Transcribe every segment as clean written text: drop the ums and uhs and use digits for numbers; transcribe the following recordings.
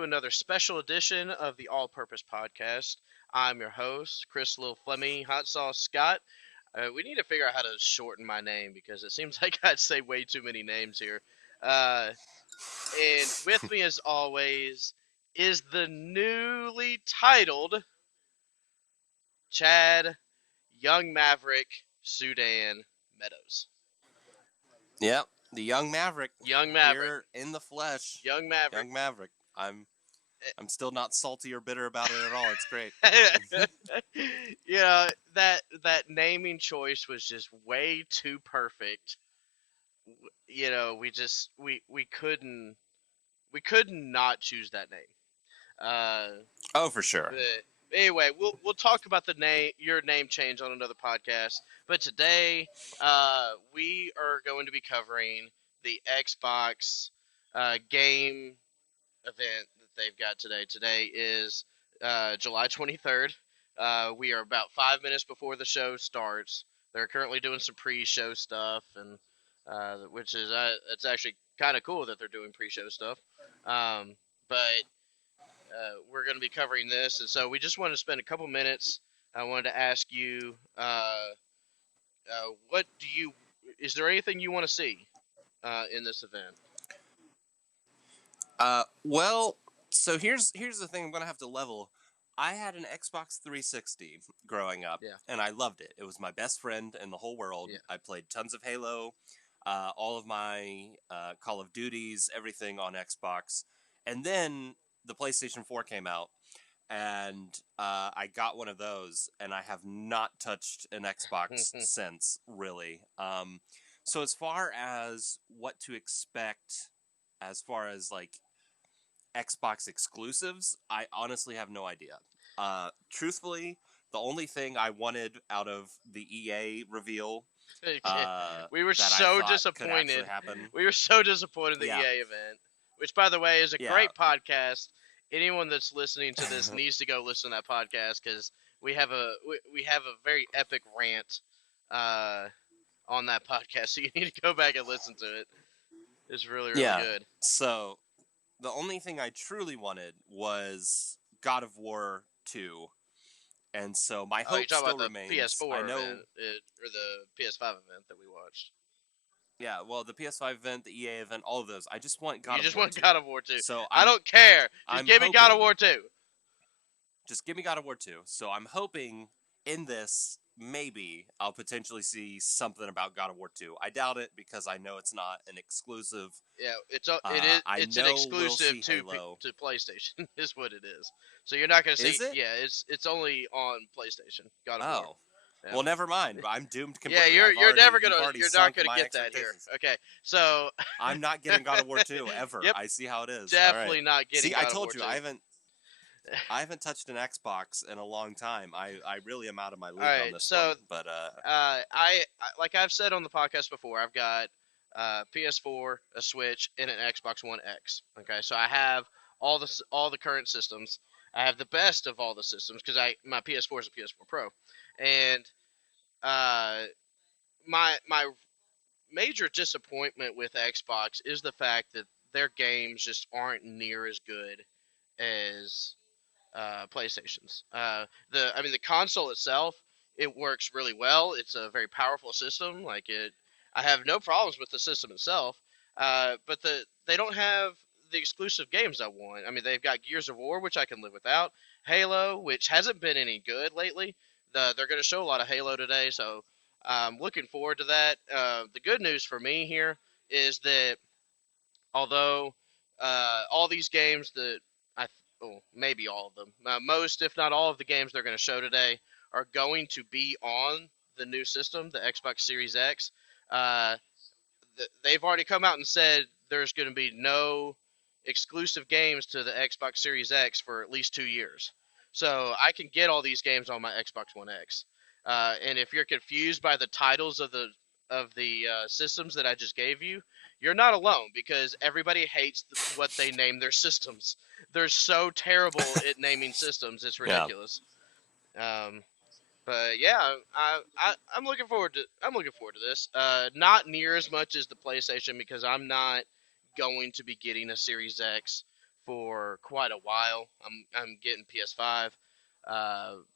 to another special edition of the All Purpose Podcast. I'm your host, Chris Lil Flemmy, Hot Sauce Scott. We need to figure out how to shorten my name because it seems like I'd say way too many names here. And with me, as always, is the newly titled Chad Young Maverick Sudan Meadows. Yep, the young Maverick Young Maverick. here in the flesh. Young Maverick. Young Maverick. I'm still not salty or bitter about it at all. It's great. You know, that naming choice was just way too perfect. You know, we couldn't not choose that name. Oh, for sure. But anyway, we'll talk about your name change on another podcast. But today, we are going to be covering the Xbox game event that they've got today. Today is July 23rd. We are about 5 minutes before the show starts. They're currently doing some pre-show stuff, and which is it's actually kind of cool that they're doing pre-show stuff. But we're going to be covering this, and so we just wanted to spend a couple minutes. I wanted to ask you, what do you? Is there anything you want to see in this event? Well, so here's the thing. I'm gonna have to level. I had an Xbox 360 growing up, Yeah. and I loved it. It was my best friend in the whole world. Yeah. I played tons of Halo, all of my Call of Duties, everything on Xbox. And then the PlayStation 4 came out, and I got one of those, and I have not touched an Xbox since, really. So as far as what to expect, as far as like Xbox exclusives, I honestly have no idea. Truthfully, the only thing I wanted out of the EA reveal, we were that I so thought could disappointed. actually happen. We were so disappointed in the Yeah. EA event, which, by the way, is a Yeah. great podcast. Anyone that's listening to this needs to go listen to that podcast because we have a very epic rant on that podcast. So you need to go back and listen to it. It's really good. So the only thing I truly wanted was God of War 2. And so my hope you're talking still about remains. the PS4 I know, event, or the PS5 event that we watched. yeah, well, the PS5 event, the EA event, all of those. I just want God You of just War want 2. God of War 2. So I don't care. Just I'm give me God of hoping- War 2. Just give me God of War 2. So I'm hoping in this, maybe I'll potentially see something about God of War 2. I doubt it because I know it's not an exclusive. Yeah, it's I an know we'll exclusive see Halo. to PlayStation is what it is. So you're not going to see. Is it? Yeah, it's only on PlayStation. God of War. Oh. Yeah. Well, never mind. I'm doomed Yeah, completely. you're you're not gonna get that here. expectations. Okay, so I'm not getting God of War 2 ever. Yep. I see how it is. definitely All right. not getting. See, God I of told War you 2. I haven't touched an Xbox in a long time. I really am out of my league Alright, on this so, one. But I like I've said on the podcast before, I've got PS4, a Switch, and an Xbox One X. Okay, so I have all the current systems. I have the best of all the systems because my PS4 is a PS4 Pro, and my major disappointment with Xbox is the fact that their games just aren't near as good as PlayStation's. The console itself, it works really well. It's a very powerful system. I have no problems with the system itself. But they don't have the exclusive games I want. I mean, they've got Gears of War, which I can live without. Halo, which hasn't been any good lately. They're going to show a lot of Halo today, so I'm looking forward to that. The good news for me here is that although all these games that maybe all of them, most if not all of the games they're going to show today are going to be on the new system, the Xbox Series X. They've already come out and said there's going to be no exclusive games to the Xbox Series X for at least 2 years. So I can get all these games on my Xbox One X. And if you're confused by the titles of the systems that I just gave you, you're not alone because everybody hates what they name their systems. They're so terrible at naming systems; it's ridiculous. Yeah. But yeah, I'm looking forward to this. Not near as much as the PlayStation because I'm not going to be getting a Series X for quite a while. I'm getting PS5,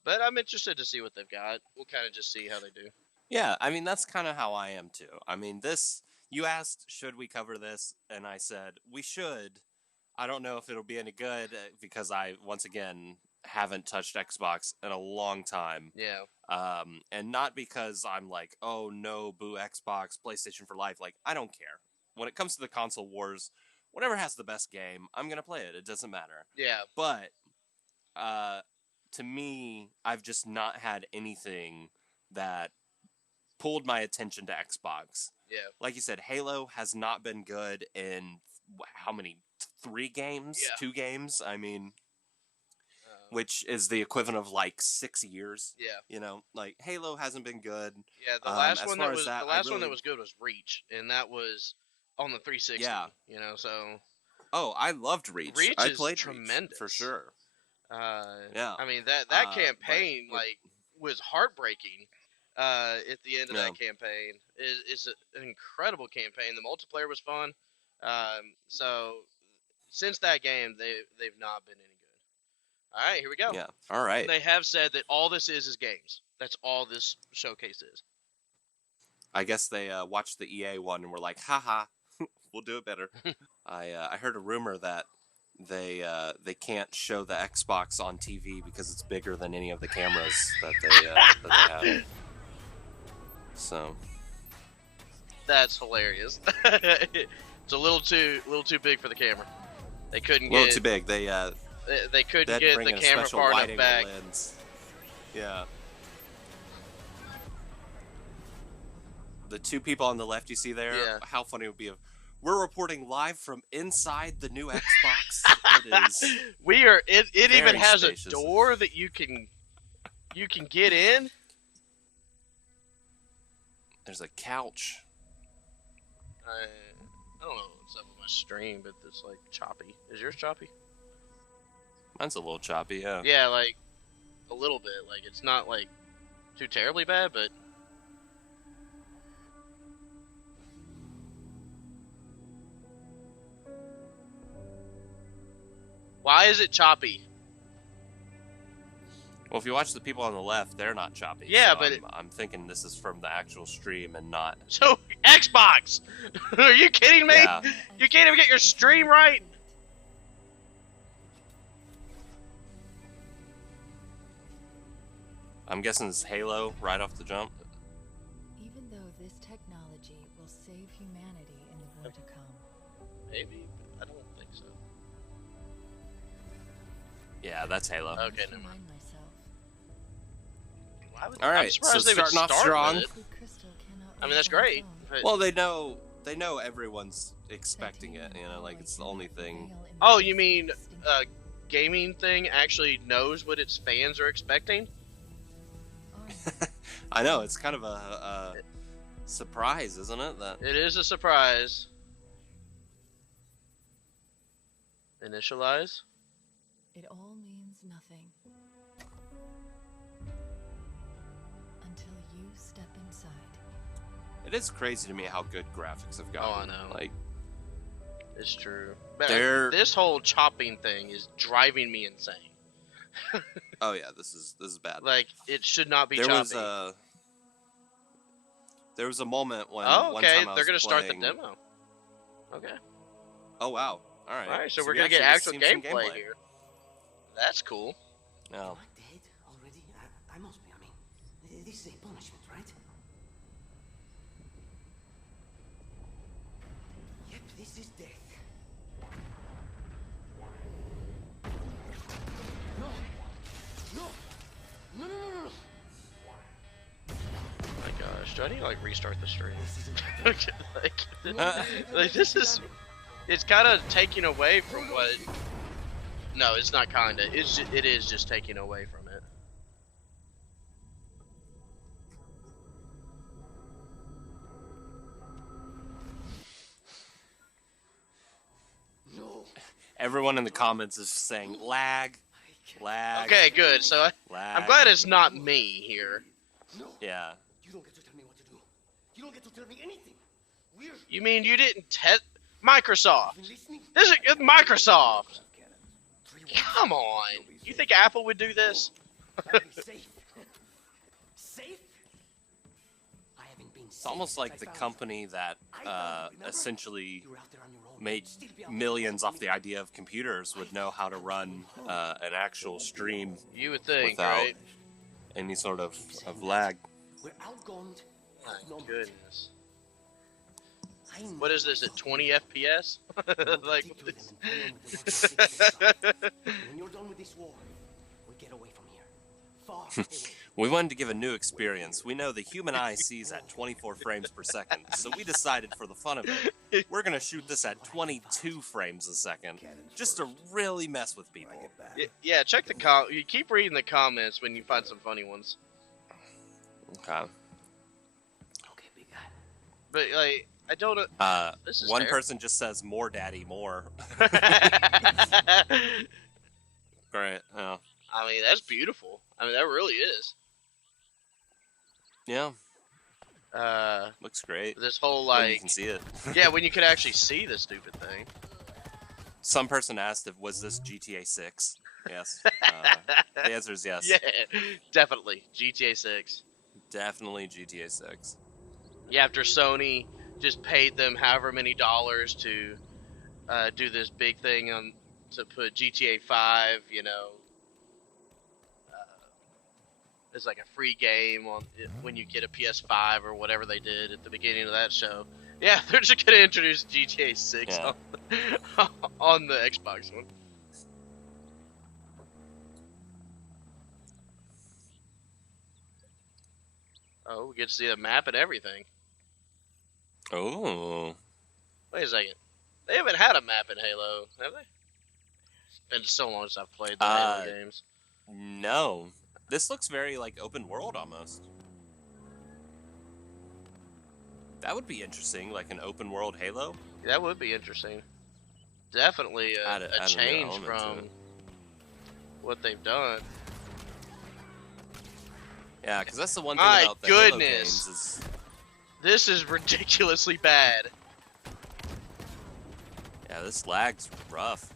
but I'm interested to see what they've got. We'll kind of just see how they do. Yeah, I mean that's kind of how I am too. I mean, this you asked should we cover this, and I said we should. I don't know if it'll be any good because I once again haven't touched Xbox in a long time. Yeah, And not because I'm like, oh no, boo Xbox, PlayStation for life. Like, I don't care. When it comes to the console wars, whatever has the best game, I'm gonna play it. It doesn't matter. yeah, But uh, to me, I've just not had anything that pulled my attention to Xbox. yeah, Like you said, Halo has not been good in how many? 3 games? yeah. 2 games? I mean, Uh, which is the equivalent of like 6 years. yeah, You know, like Halo hasn't been good. yeah. The last As one far that as was that, the I last one that really, was good was Reach, and that was on the 360. yeah. So Oh, I loved Reach. Reach I is played Reach for tremendous. sure. Yeah. I mean that But campaign it, like was heartbreaking. At the end of yeah, that campaign is an incredible campaign. The multiplayer was fun. So since that game, they've not been any good. All right, here we go. yeah. All right. They have said that all this is games. That's all this showcase is. I guess they watched the EA one and were like, haha, we'll do it better. I heard a rumor that they can't show the Xbox on TV because it's bigger than any of the cameras that they have. So That's hilarious. It's a little too big for the camera. They couldn't a little get too big. they couldn't They had to get bring the in a camera special far wide enough angle back. lens. Yeah. The 2 people on the left you see there, Yeah. how funny it would be if we're reporting live from inside the new Xbox. It is We are. It even very has spacious. a door that you can get in. There's a couch. I don't know what's up with my stream, but it's like choppy. Is yours choppy? Mine's a little choppy, yeah. Yeah, like a little bit. Like it's not like too terribly bad, but why is it choppy? Well, if you watch the people on the left, they're not choppy. Yeah, so but I'm thinking this is from the actual stream and not. So Xbox, are you kidding me? Yeah. You can't even get your stream right. I'm guessing it's Halo right off the jump. Even though this technology will save humanity in the war to come. Maybe, but I don't think so. Yeah, that's Halo. Okay, I must never mind. remind myself, Why would, All I'm right, surprised so they would starting off start strong. with it. Liquid crystal cannot I mean, that's live on great. its own. But, Well, they know everyone's expecting it. You know, like it's the only thing. oh, you mean gaming thing actually knows what its fans are expecting? I know it's kind of a surprise, isn't it? That It is a surprise. Initialize. It all means nothing until you step inside. it is crazy to me how good graphics have gotten. Oh, I know. Like It's true. But They're- this whole chopping thing is driving me insane. oh yeah, this is bad. Like it should not be there choppy. was a moment when Oh, one okay. time I They're was gonna start the playing- demo. Okay. Oh wow! All right. All right. So we we're gonna get actually actual get to see some gameplay here. That's cool. No. Am I dead already? I must be. I mean, this is a punishment, right? Yep, this is death. No! No! No, no, no, no! Oh my gosh. Do I need to like restart the stream? This isn't like this is. It's kind of taking away from what. No, it's not kinda. It is just taking away from it. No! Everyone in the comments is saying lag, lag. Okay, good. So Lag. I'm glad it's not me here. No! Yeah. You don't get to tell me what to do. You don't get to tell me anything. We're You mean you didn't test Microsoft? been listening. This is Microsoft. Come on. You think Apple would do this? I'll be safe. Safe? I haven't been It's almost like the company that essentially made millions off the idea of computers would know how to run an actual stream You would think, without right? any sort of lag. We're outgunned. My outnumbered. goodness. I know What is this at 20 FPS? Like this. When you're done with this war, we get away from here. Far away. We wanted to give a new experience. We know the human eye sees at 24 frames per second, so we decided for the fun of it, we're going to shoot this at 22 frames a second, just to really mess with people. Yeah, check the you keep reading the comments when you find some funny ones. Okay. Okay, big guy. But like, I don't know. This is One terrible. person just says, "More, Daddy, more." Great. Yeah. I mean, that's beautiful. I mean, that really is. Yeah. Uh, Looks great. this whole When you like, can see it. yeah, when you could actually see the stupid thing. Some person asked if was this GTA 6. Yes. The answer is yes. Yeah, definitely GTA 6. Definitely GTA 6. Yeah, after Sony just paid them however many dollars to do this big thing on to put GTA 5, you know, it's like a free game on when you get a PS5 or whatever they did at the beginning of that show. Yeah, they're just gonna introduce GTA 6 Yeah. on the Xbox One. Oh, we get to see the map and everything. Oh. Wait a second. They haven't had a map in Halo, have they? It's been so long since I've played the Halo games. No. This looks very like open world almost. That would be interesting, like an open world Halo. That would be interesting. Definitely Add a a new change element to from it. what they've done. Yeah, because that's the one thing My about the Halo goodness. games is This is ridiculously bad. yeah, this lag's rough.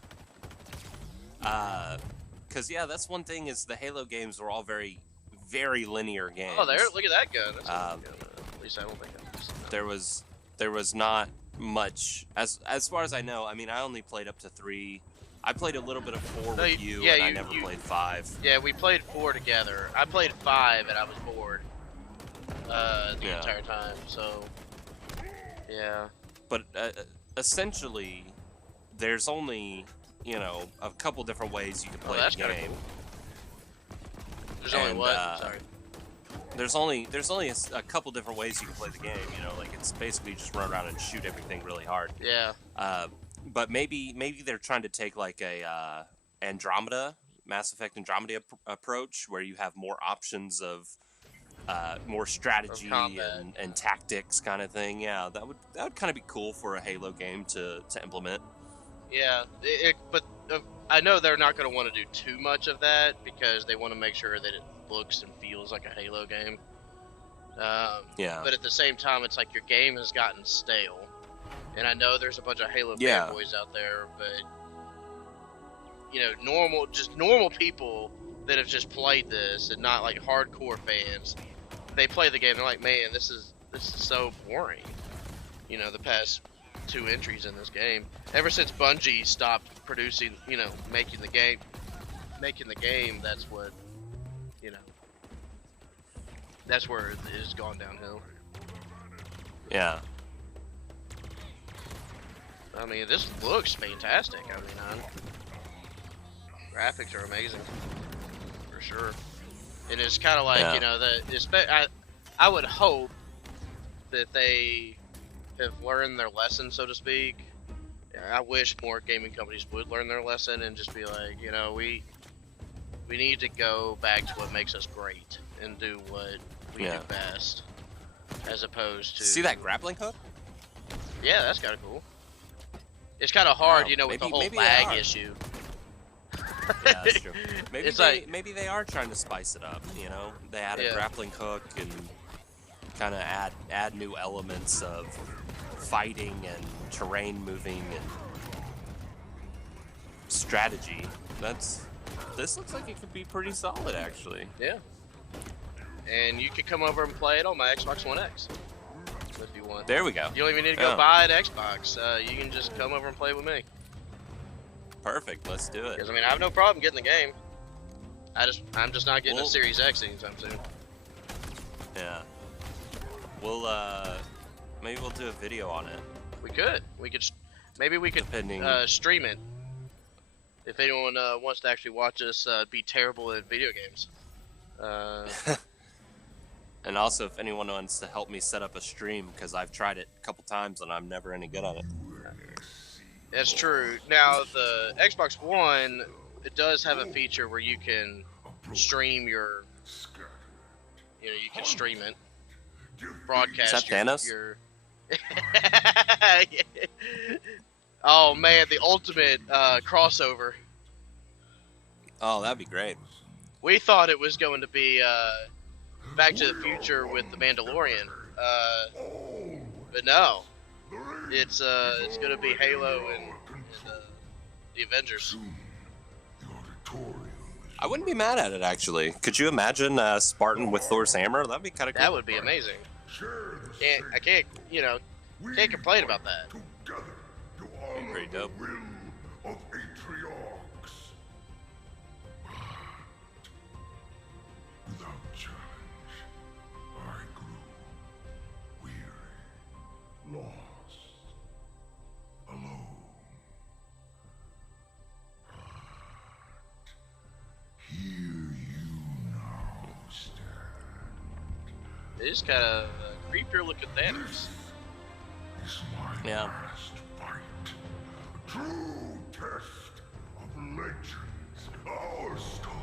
Because yeah, that's one thing is the Halo games were all very, very linear games. Oh, there! Look at that gun. That's a Um, good gun. At least I don't think I've seen that. There was not much as far as I know. I mean, I only played up to 3. I played a little bit of 4 No, with you, yeah, and I you- never you- played 5. Yeah, we played 4 together. I played 5 and I was bored the Yeah. entire time. So, yeah. But essentially, there's only a couple different ways you can play that's the kinda game. cool. There's only And, what? Sorry. There's only a couple different ways you can play the game. Like it's basically just run around and shoot everything really hard. Yeah. But maybe they're trying to take like a Mass Effect Andromeda approach, where you have more options of more strategy combat. and tactics kind of thing. Yeah, that would kind of be cool for a Halo game to implement. Yeah, but I know they're not going to want to do too much of that because they want to make sure that it looks and feels like a Halo game. Yeah. But at the same time, it's like your game has gotten stale. And I know there's a bunch of Halo Yeah. fanboys out there, but normal people that have just played this and not like hardcore fans, they play the game. They're like, man, this is so boring. The past 2 entries in this game. Ever since Bungie stopped producing, making the game, that's what, that's where it has gone downhill. Yeah. I mean, this looks fantastic. I mean, graphics are amazing, for sure. And it's kind of like, Yeah. I would hope that they have learned their lesson, so to speak. I wish more gaming companies would learn their lesson and just be like, we need to go back to what makes us great and do what we Yeah. do best, as opposed to See that grappling hook? Yeah, that's kind of cool. It's kind of hard, Yeah, with the maybe- whole maybe they lag are. issue. Yeah, that's true. Maybe It's maybe they are trying to spice it up. They add a Yeah. grappling hook and kind of add new elements of fighting and terrain moving and strategy. This looks like it could be pretty solid, actually. Yeah. And you could come over and play it on my Xbox One X if you want. There we go. You don't even need to go buy an Xbox. You can just come over and play with me. Perfect. Let's do it. Because I mean, I have no problem getting the game. I'm just not getting a Series X anytime soon. Yeah. Maybe we'll do a video on it. We could. Maybe we could stream it. If anyone wants to actually watch us be terrible at video games. And also, if anyone wants to help me set up a stream, because I've tried it a couple times and I'm never any good at it. That's true. Now, the Xbox One, it does have a feature where you can stream your, you can stream it, broadcast. Is that Thanos? Oh man, the ultimate crossover. Oh, that'd be great. We thought it was going to be Back to the Future with the Mandalorian, but no. It's going to be Halo and the Avengers. I wouldn't be mad at it, actually. Could you imagine Spartan with Thor's hammer? That'd be kind of cool. That would be amazing. I can't complain about that. Be pretty dope. It is kind of creepier looking Thanos. Yeah. True test of legends. Our story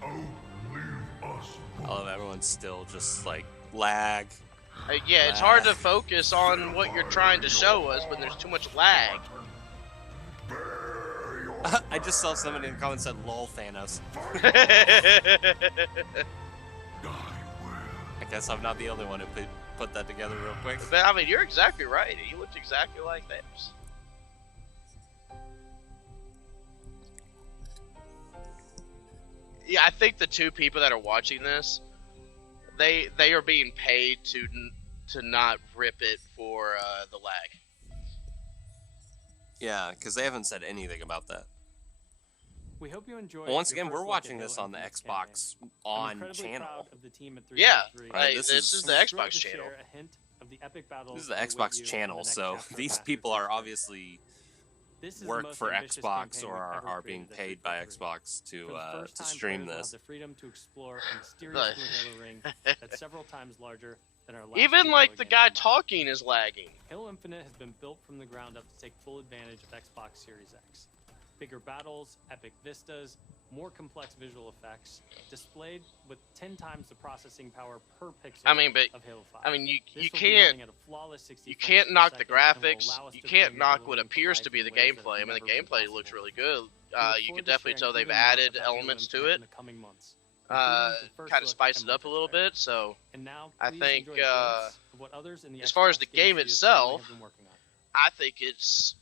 will outlive us. I love everyone's still just like lag. Yeah, it's hard to focus on what you're trying to show us when there's too much lag. I just saw somebody in the comments said, "Lol, Thanos." I guess I'm not the only one who put that together real quick. But I mean, you're exactly right. He looked exactly like Thanos. Yeah, I think the two people that are watching this, they are being paid to not rip it for the lag. Yeah, because they haven't said anything about that. We hope you enjoy. Well, once again, we're watching this on the Xbox On channel. Yeah, right. This is the Xbox channel. This is the Xbox channel, so these people are obviously work for Xbox or are being paid by Xbox to stream this. Even like the guy talking is lagging. Halo Infinite has been built from the ground up to take full advantage of Xbox Series X. Bigger battles, epic vistas, more complex visual effects, displayed with 10 times the processing power per pixel of Halo 5. I mean, you can't knock the graphics. You can't knock what appears to be the gameplay. I mean, the gameplay looks really good. You can definitely tell they've added elements to it. Kind of spice it up a little bit. So I think as far as the game itself, I think it's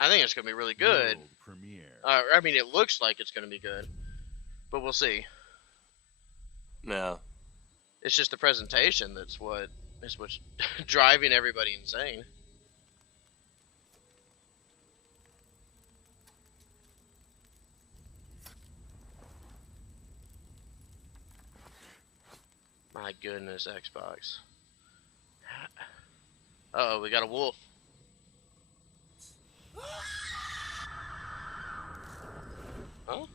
going to be really good. I mean, it looks like it's going to be good, but we'll see. No. It's just the presentation that's what's driving everybody insane. My goodness, Xbox. Uh-oh, we got a wolf. Huh?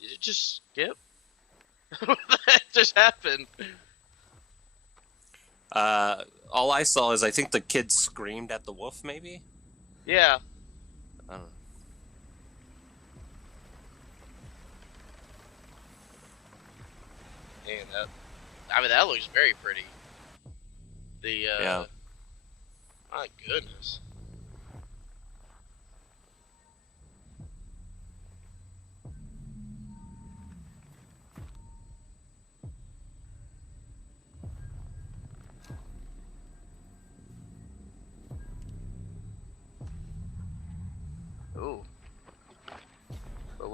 Did it just skip? What just happened? All I saw is I think the kid screamed at the wolf, maybe? Yeah. I don't know. And that looks very pretty. Yeah. My goodness.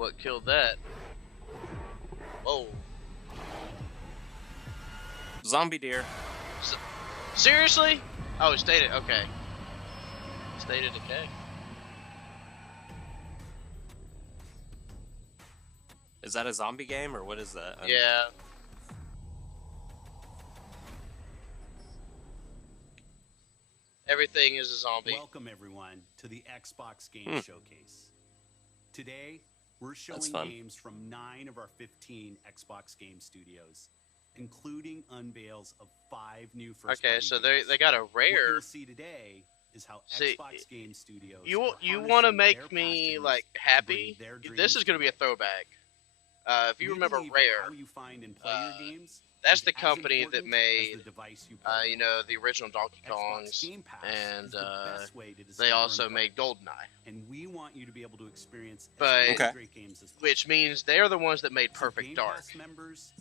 what killed that. Whoa. Zombie deer. Seriously? Oh, it stayed at, okay. State of Decay. Is that a zombie game or what is that? Yeah. Everything is a zombie. Welcome everyone to the Xbox Game Showcase. Today, we're showing fun. games from 9 of our 15 Xbox game studios, including unveils of 5 new first Okay, party so games. they got a What rare. you'll see today is how See, Xbox Game Studios You are want to harnessing make their me passions like to happy? bring their This dreams is going to be a life. throwback. If you We remember believe that Rare, how you find and play your games that's is the as company that important as made, the device you play you on. know, the original Donkey Xbox Kongs, Game Pass and is the best way to they discover also and play. made GoldenEye, And we want you to be able to experience But- as many Okay. great games as possible. which means they're the ones that made So Perfect Game Dark. Pass members,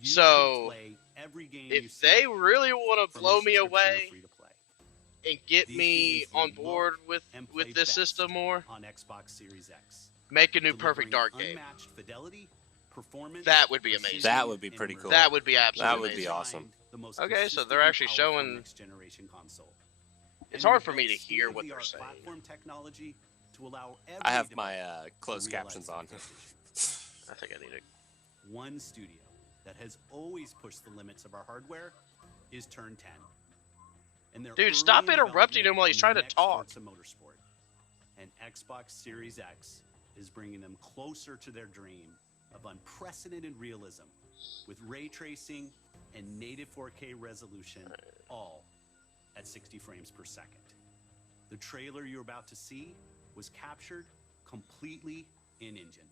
you So, can play every game you If see they really want to from blow your me subscription or away free to play. and get These me games on will board look and play with this best system more, on Xbox Series X. make a new Delivering Perfect Dark game. unmatched fidelity, performance, That would be amazing. precision, That would be and pretty immersion. cool. That would be absolutely That would be amazing. awesome. The most Okay, so they're consistently actually powerful showing- next-generation console. It's And hard we for me to built hear what they're state-of-the-art saying. platform technology to allow every I have device my to closed realize captions their on. potential. I think I need it. One studio that has always pushed the limits of our hardware is Turn 10. And they're Dude, stop early in interrupting him while he's trying to development on the talk. next Forza Motorsport. And Xbox Series X is bringing them closer to their dream of unprecedented realism with ray tracing and native 4K resolution, all at 60 frames per second. The trailer you're about to see was captured completely in-engine.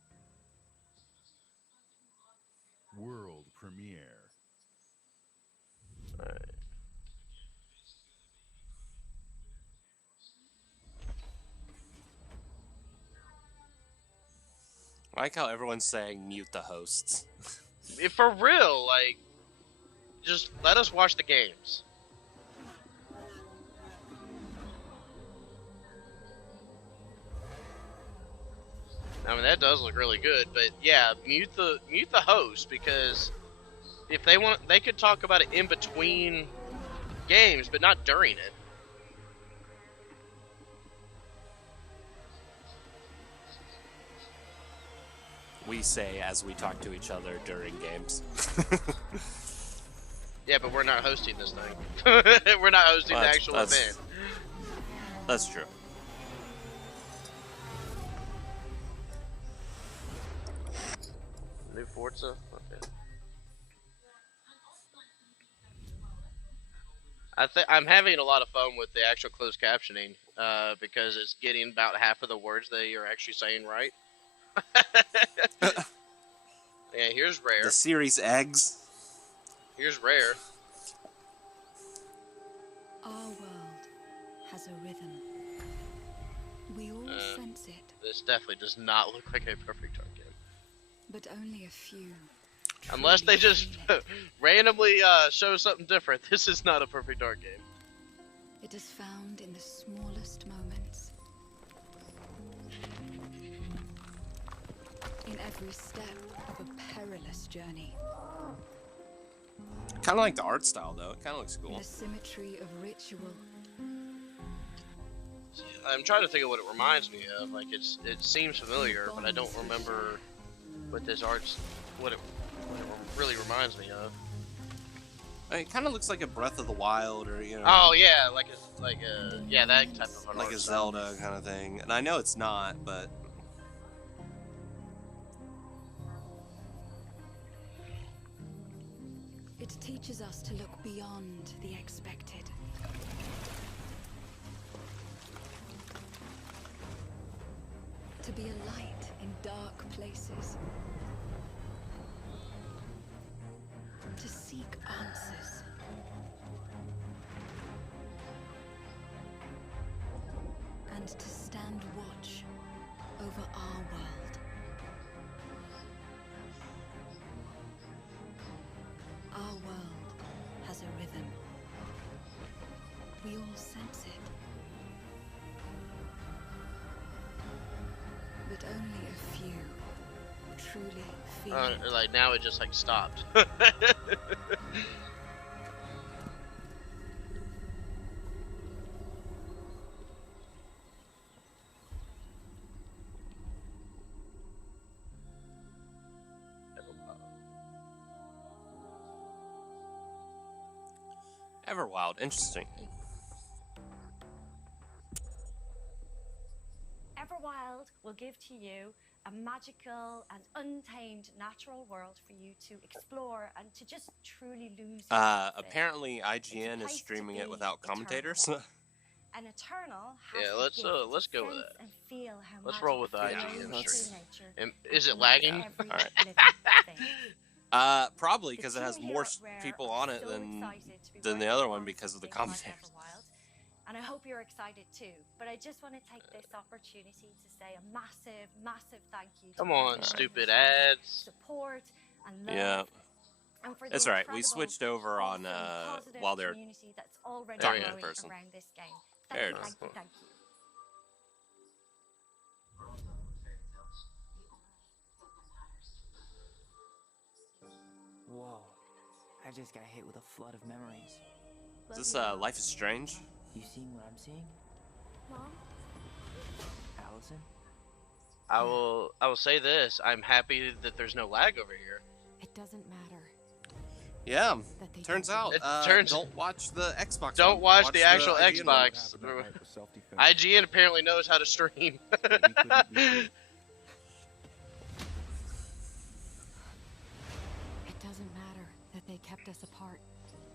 World premiere. I like how everyone's saying mute the hosts. If for real, like, just let us watch the games. I mean, that does look really good, but yeah, mute the host, because if they want, they could talk about it in between games, but not during it. We say as we talk to each other during games. Yeah, but we're not hosting this thing. We're not hosting the actual event. That's true. New Forza? Okay. I'm having a lot of fun with the actual closed captioning, because it's getting about half of the words that you're actually saying right. Yeah, here's Rare. The Series Eggs. Here's Rare. Our world has a rhythm. We all sense it, This definitely does not look like a Perfect Dark game. but only a few. Unless they truly just feel it. randomly show something different. This is not a Perfect Dark game. It is found in the smallest moments. In every step of a perilous journey. Kind of like the art style, though. It kind of looks In cool. the symmetry of ritual. I'm trying to think of what it reminds me of. Like, it seems familiar, but I don't remember what this art's what it really reminds me of. I mean, it kind of looks like a Breath of the Wild, or Oh yeah, like a yeah, that type of an like art a style. Zelda kind of thing. And I know it's not, but It teaches us to look beyond the expected. To be a light in dark places. To seek answers. And to stand watch over our world. Our world has a rhythm. We all sense it. But only a few truly feel. Like now it just like stopped. Everwild, interesting. Everwild will give to you a magical and untamed natural world for you to explore and to just truly lose yourself in. Apparently It's a IGN is place to streaming it be without commentators. An Eternal has Yeah, the let's gift let's to go with sense that. and feel how Let's magic roll with the Yeah, IGN flows let's- through nature And and is it connects lagging? every Alright. living thing. Probably The because it team has here more at Rare people are on it so than excited to be the working other one on because of the something like commentators. Everwild. And I hope you're excited too. But I just want to take this opportunity to say a massive, massive thank you to Come on, everyone stupid who showed ads. support and love. Yeah. And for the It's alright. We incredible, switched over on awesome, positive while they're community that's already There we talking to go. the growing person. around this game. There Thank it you, is. thank you, thank you. Whoa. I just got hit with a flood of memories. Is this Life is Strange? You seeing what I'm seeing? Mom? Allison? I will say this. I'm happy that there's no lag over here. It doesn't matter Yeah. that they Turns don't out, believe. don't watch the Xbox. Don't one. watch the actual IGN one. Xbox. IGN apparently knows how to stream. It doesn't matter that they kept us apart.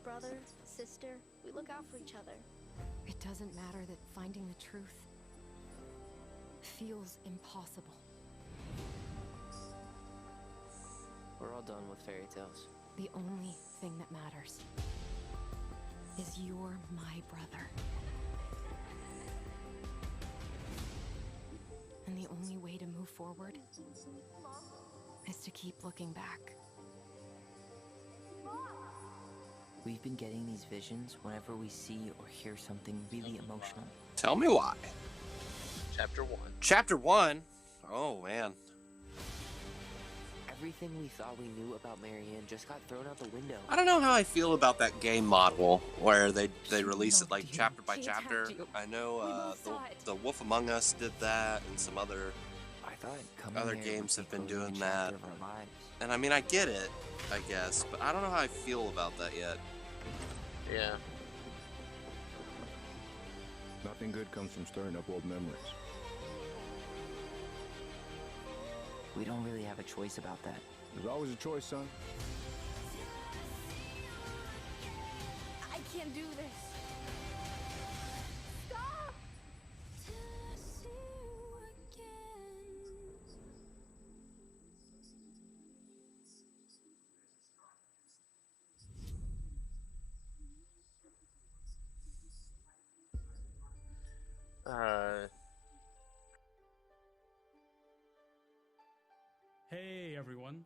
Brother, sister, we look out for each other. It doesn't matter that finding the truth feels impossible. We're all done with fairy tales. The only thing that matters is you're my brother. And the only way to move forward is to keep looking back. We've been getting these visions whenever we see or hear something really emotional. Tell me why. Chapter 1. Chapter 1? Oh, man. Everything we thought we knew about Marianne just got thrown out the window. I don't know how I feel about that game model where they release it like chapter by chapter. I know the Wolf Among Us did that, and some other I thought other games have been doing that. And I mean, I get it, I guess, but I don't know how I feel about that yet. Yeah. Nothing good comes from stirring up old memories. We don't really have a choice about that. There's always a choice, son. I can't do this. Stop! Hey everyone,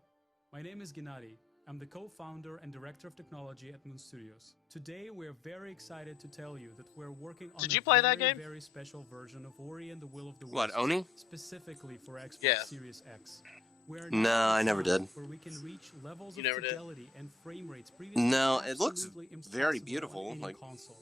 my name is Gennady. I'm the co-founder and director of technology at Moon Studios. Today we're very excited to tell you that we're working on Did you play that very, game? very special version of Ori and the Will of the Wisps. What, Oni? Specifically for Xbox Yeah. Series X. We're No, now I never at a time did. Where we can reach levels You of never did? fidelity and frame rates previously No, it looks absolutely very impossible beautiful, on any like- console.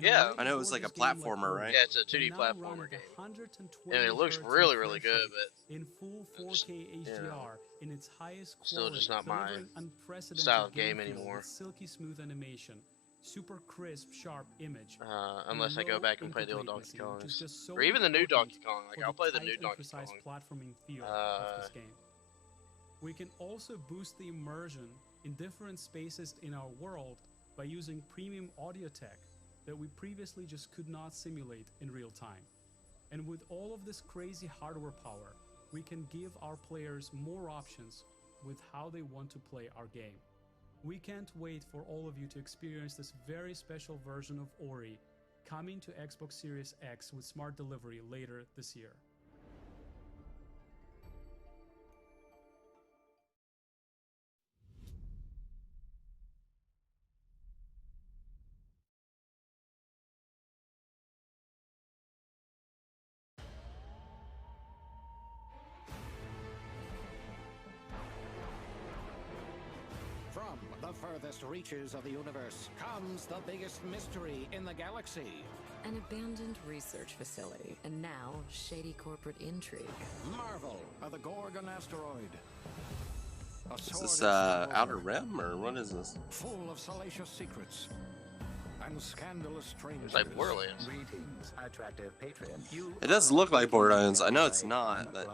Yeah. I know it was like a platformer, right? Yeah, it's a 2D platformer game. And it looks really, really good, but in full 4K HDR in its highest Still quality, just not my delivering unprecedented style of game feel anymore. with silky smooth animation, super crisp, sharp image, Unless I go low back and play the old Donkey incompletency, which is Kongs. just so Or even the new important Donkey Kong. Like, for I'll play the tight new and Donkey precise Kong. platforming feel of this game. We can also boost the immersion in different spaces in our world by using premium audio tech that we previously just could not simulate in real time. And with all of this crazy hardware power, we can give our players more options with how they want to play our game. We can't wait for all of you to experience this very special version of Ori coming to Xbox Series X with smart delivery later this year. furthest reaches of the universe comes the biggest mystery in the galaxy. An abandoned research facility, and now shady corporate intrigue. Marvel of the Gorgon asteroid. Is this Outer Rim, or what is this? Full of salacious secrets and scandalous strangers. It's like Borderlands. Greetings, attractive patron. It does look like Borderlands. I know it's not, but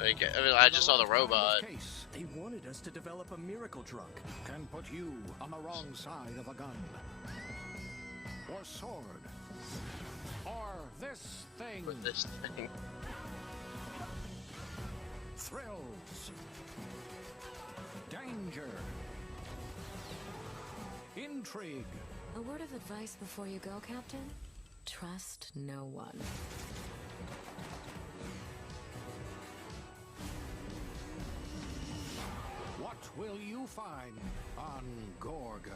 Okay, I mean, I just saw the robot. They wanted us to develop a miracle drug. Can put you on the wrong side of a gun. Or sword. Or this thing. With this thing. Thrills. Danger. Intrigue. A word of advice before you go, Captain? Trust no one. What will you find on Gorgon?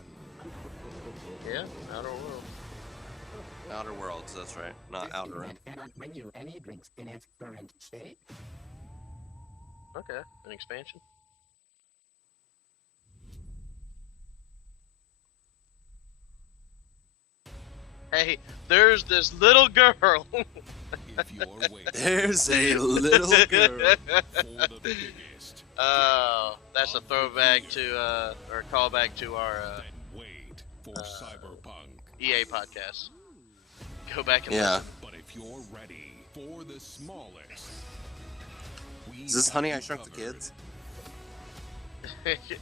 Yeah, Outer World. Outer Worlds, that's right. Not Outer Rim. Cannot bring you any drinks in its current state. Okay, an expansion. Hey, there's this little girl. If you're waiting, There's a little girl. for the biggest, That's a throwback to, or callback to our then wait for Cyberpunk. EA podcast. Go back and Yeah. But if you're ready for the smallest, we Is this got Honey, you I Shrunk the covered. Kids? listen.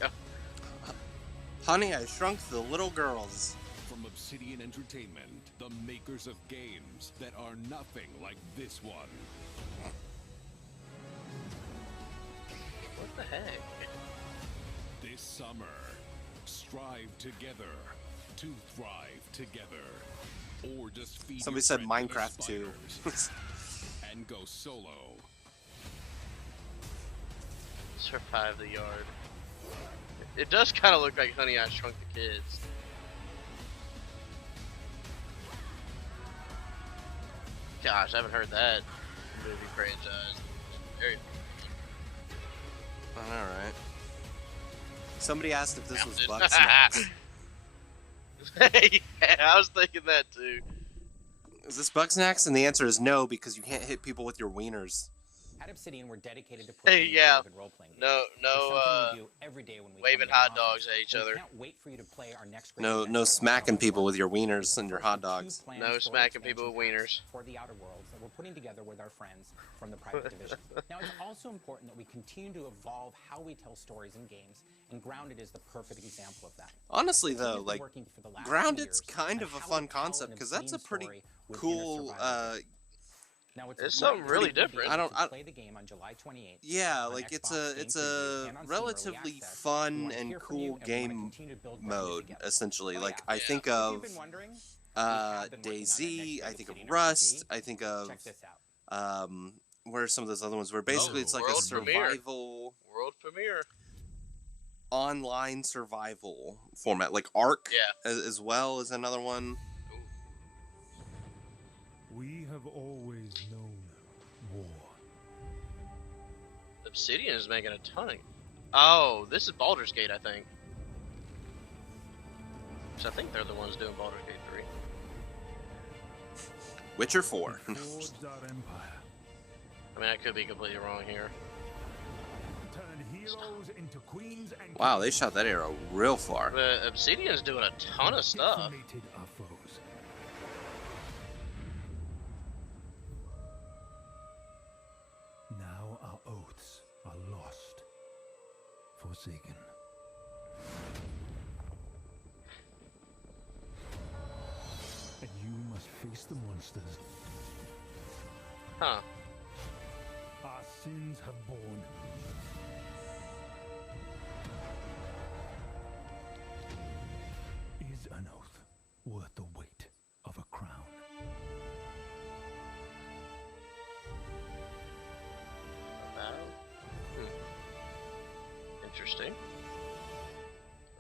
Honey, I Shrunk the Little Girls. From Obsidian Entertainment, the makers of games that are nothing like this one. What the heck? This summer, strive together to thrive together. Or just feed Somebody your said friend to the Minecraft too. spiders and go solo. Survive the yard. It does kind of look like Honey, I Shrunk the Kids. Gosh, I haven't heard that movie franchise. Very Alright. Somebody asked if this was Dude. Bugsnax. Yeah, I was thinking that too. Is this Bugsnax? And the answer is no, because you can't hit people with your wieners. At Obsidian, we're dedicated to Hey, yeah. role-playing games. No, It's something we no, do every day when we waving come to hot the office. dogs at each We other. can't wait for you to play our next great No, adventure no with smacking Outer people Worlds. with your wieners and your hot dogs. Two planned No story smacking people with expansion wieners. packs for the Outer Worlds that we're putting together with our friends from the Private Division. Now, it's also important that we continue to evolve how we tell stories in games, and Grounded is the perfect example of that. Honestly, We've though, been like, working for the last few Grounded's years kind on of a how fun to tell an concept, because that's a Obsidian pretty story with cool, inner survival. Now, It's something really different. I don't- play the game on July 28th. yeah, on like it's Xbox a Game it's Preview a and on Steam relatively Early Access. We fun wanna and hear from cool you, and we wanna game continue to build Grounded mode, together. essentially. Oh, Like, yeah. I think If you've of been wondering, we have been working on our DayZ, next I think of Obsidian Rust, RPG. I think of Check this out. where are some of those other ones where basically it's like a World premiere. survival, World premiere. online survival format, like Ark, Yeah. as well as another one. We have always known war. Obsidian is making a ton of. Oh, this is Baldur's Gate, I think. So I think they're the ones doing Baldur's Gate 3. Witcher 4. Forged our empire, I mean, I could be completely wrong here. turned heroes into queens and Wow, they shot that arrow real far. But Obsidian's doing a ton of stuff. decimated our foes. Now our oaths are lost, forsaken. And you must face the monsters Huh. our sins have borne. Is an oath worth the weight of a crown? Interesting.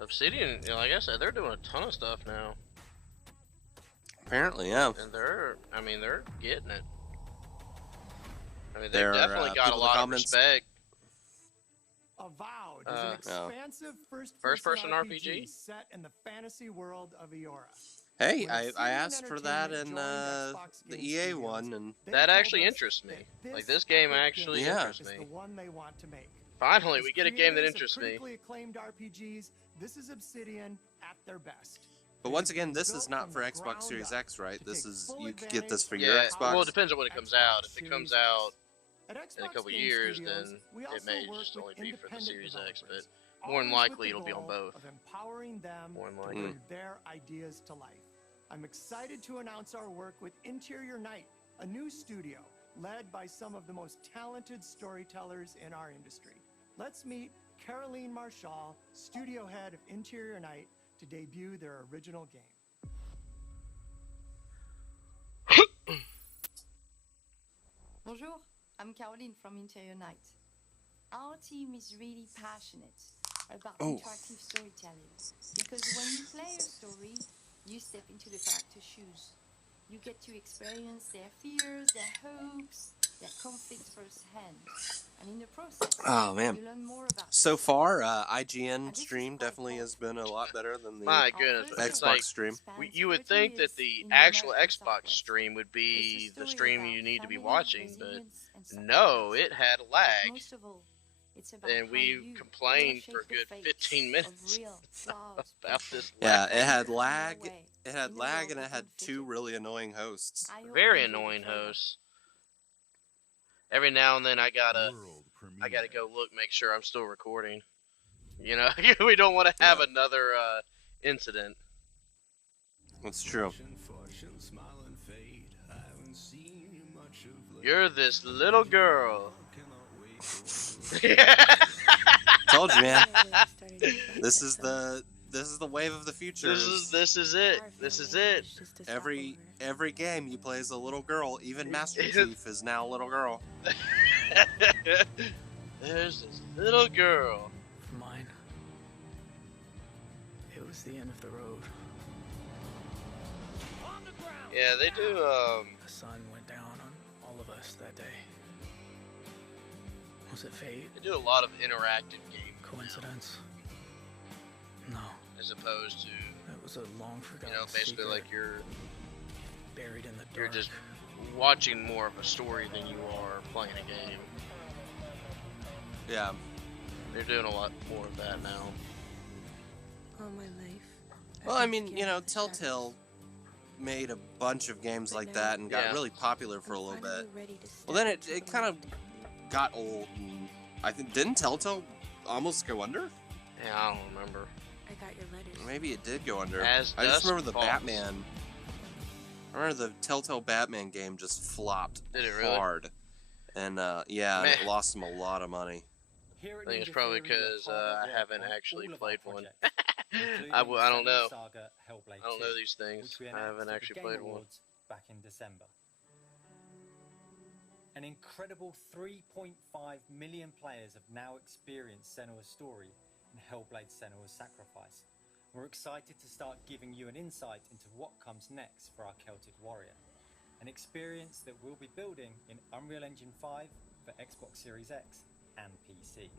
Obsidian, you know, like I said, they're doing a ton of stuff now. Apparently, yeah. And they're getting it. I mean, they've There are, definitely got a people in the lot of comments- respect. Avowed Ineptitude is an expansive first-person RPG set in the fantasy world of Eora. Hey, When I Obsidian asked for that Entertainment in joined Xbox the Game EA Studios, one, and that told actually us interests me. that Like, this game epic actually game interests is me. the one they want to make. Finally, As we get a game that creators of interests me. critically acclaimed RPGs, this is Obsidian at their best. but once again, this is not for Xbox Series X, right? This is you could get this for your Yeah, Xbox. well, it depends on when it comes out. If it comes out At in a Xbox couple Game years, Studios, then we it also may work just with only be for the independent Series X, but developers, more than always with likely the it'll be on goal both. Of empowering them More than to likely. bring their ideas to life. I'm excited to announce our work with Interior Night, a new studio led by some of the most talented storytellers in our industry. Let's meet Caroline Marshall, studio head of Interior Night, to debut their original game. Bonjour, I'm Caroline from Interior Night. Our team is really passionate about interactive storytelling because when you play a story, you step into the character's shoes. You get to experience their fears, their hopes, their conflicts firsthand. And in the process, Oh man! you learn more about So far, IGN stream definitely has been a lot better than the My goodness, Xbox it's like, stream. You would think that the actual Xbox stream would be the stream you need to be watching, but no, it had lag. Most of all, it's about And we complained for a good 15 minutes about this Yeah, lag. it had lag. It had lag, and it had two really annoying hosts. Very annoying hosts. Every now and then I gotta go look, make sure I'm still recording. You know, we don't want to have another incident. That's true. You're this little girl. Told you, man. This is the wave of the future. This is it. This is it. Every game you play as a little girl. Even Master Chief is now a little girl. There's this little girl. For mine, it was the end of the road. Yeah, they do. The sun went down on all of us that day. Was it fate? They do a lot of interactive game. Coincidence? No. As opposed to. It was a long forgotten basically secret, like you're buried in the dark. you're just watching more of a story than you are playing a game. Yeah. They're doing a lot more of that now. All my life. Well, I mean, Telltale made a bunch of games like that and got really popular for a little bit. Well, then it kind of got old, and I think didn't Telltale almost go under? Yeah, I don't remember. I got your letters. Maybe it did go under. As I just Dusk remember the Falls. Batman. I remember the Telltale Batman game just flopped Did it really? hard, and yeah, it lost them a lot of money. I think it's probably because I haven't actually played one. I don't know. I don't know these things. I haven't actually played one. Back in December. An incredible 3.5 million players have now experienced Senua's story in Hellblade: Senua's Sacrifice. We're excited to start giving you an insight into what comes next for our Celtic warrior. An experience that we'll be building in Unreal Engine 5 for Xbox Series X and PC.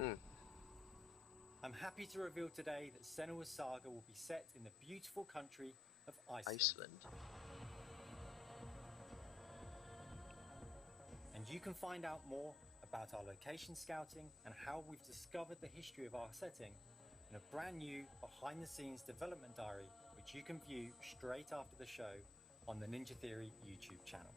I'm happy to reveal today that Senua's saga will be set in the beautiful country of Iceland. And you can find out more about our location scouting and how we've discovered the history of our setting in a brand new behind-the-scenes development diary, which you can view straight after the show on the Ninja Theory YouTube channel.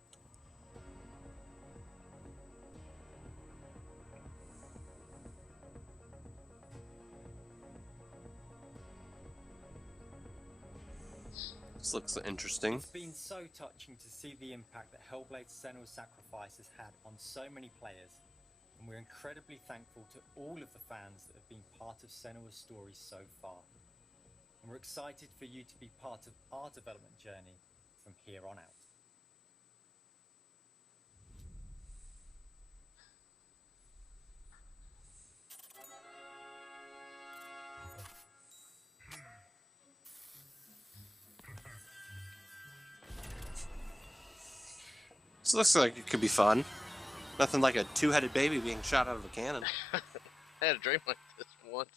This looks interesting. It's been so touching to see the impact that Hellblade: Senua's Sacrifice has had on so many players, and we're incredibly thankful to all of the fans that have been part of Senua's story so far. And we're excited for you to be part of our development journey from here on out. This looks like it could be fun. Nothing like a two-headed baby being shot out of a cannon. I had a dream like this What?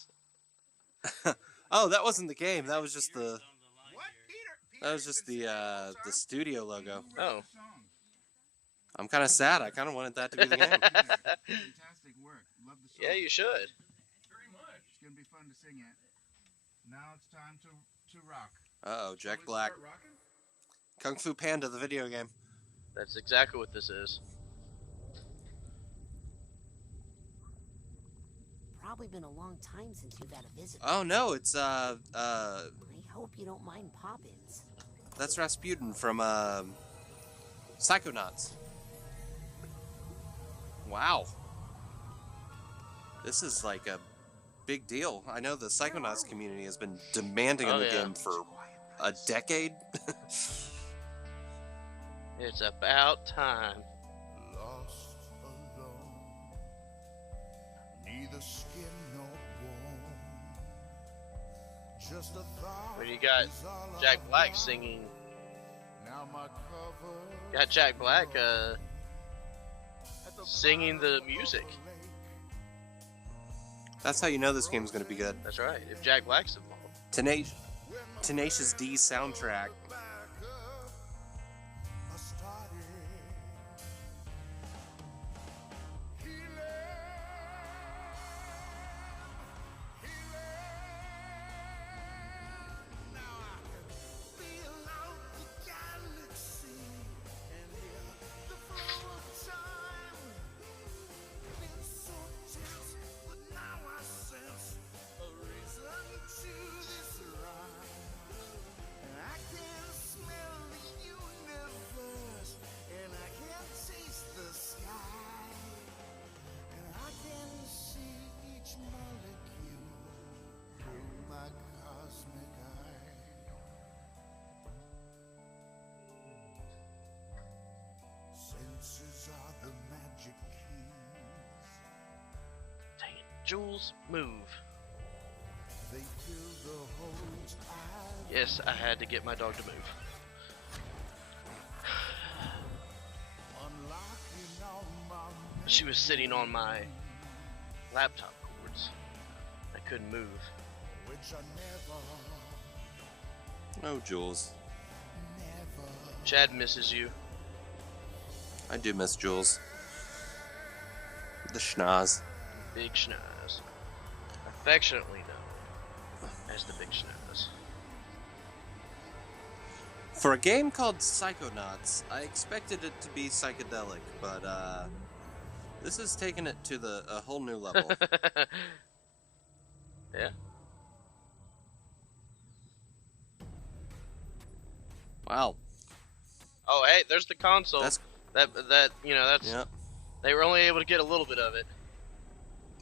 Oh, that wasn't the game. That was just the. That was just the studio logo. Oh. I'm kind of sad. I kind of wanted that to be the game. Fantastic work. Love the song. Yeah, you should. Very much. It's gonna be fun to sing it. Now it's time to rock. Uh-oh, Jack Black. Kung Fu Panda, the video game. That's exactly what this is. Probably been a long time since you've had a visit. Oh no, it's I hope you don't mind Poppins. That's Rasputin from Psychonauts. Wow. This is like a big deal. I know the Psychonauts community has been demanding a new game for a decade. It's about time. Lost alone, neither skin nor bone. Just a thought. When you got Jack Black singing. Now my cover. Got Jack Black singing the music. That's how you know this game's going to be good. That's right. If Jack Black's involved. Tenacious D soundtrack. Jules, move. Yes, I had to get my dog to move. She was sitting on my laptop cords. I couldn't move. Oh, Jules. Chad misses you. I do miss Jules. The schnoz. Big Schnoz. Affectionately known as the Big Schnoz. For a game called Psychonauts, I expected it to be psychedelic, but this has taken it to a whole new level. Yeah. Wow. Oh, hey, there's the console. That's Yep. They were only able to get a little bit of it.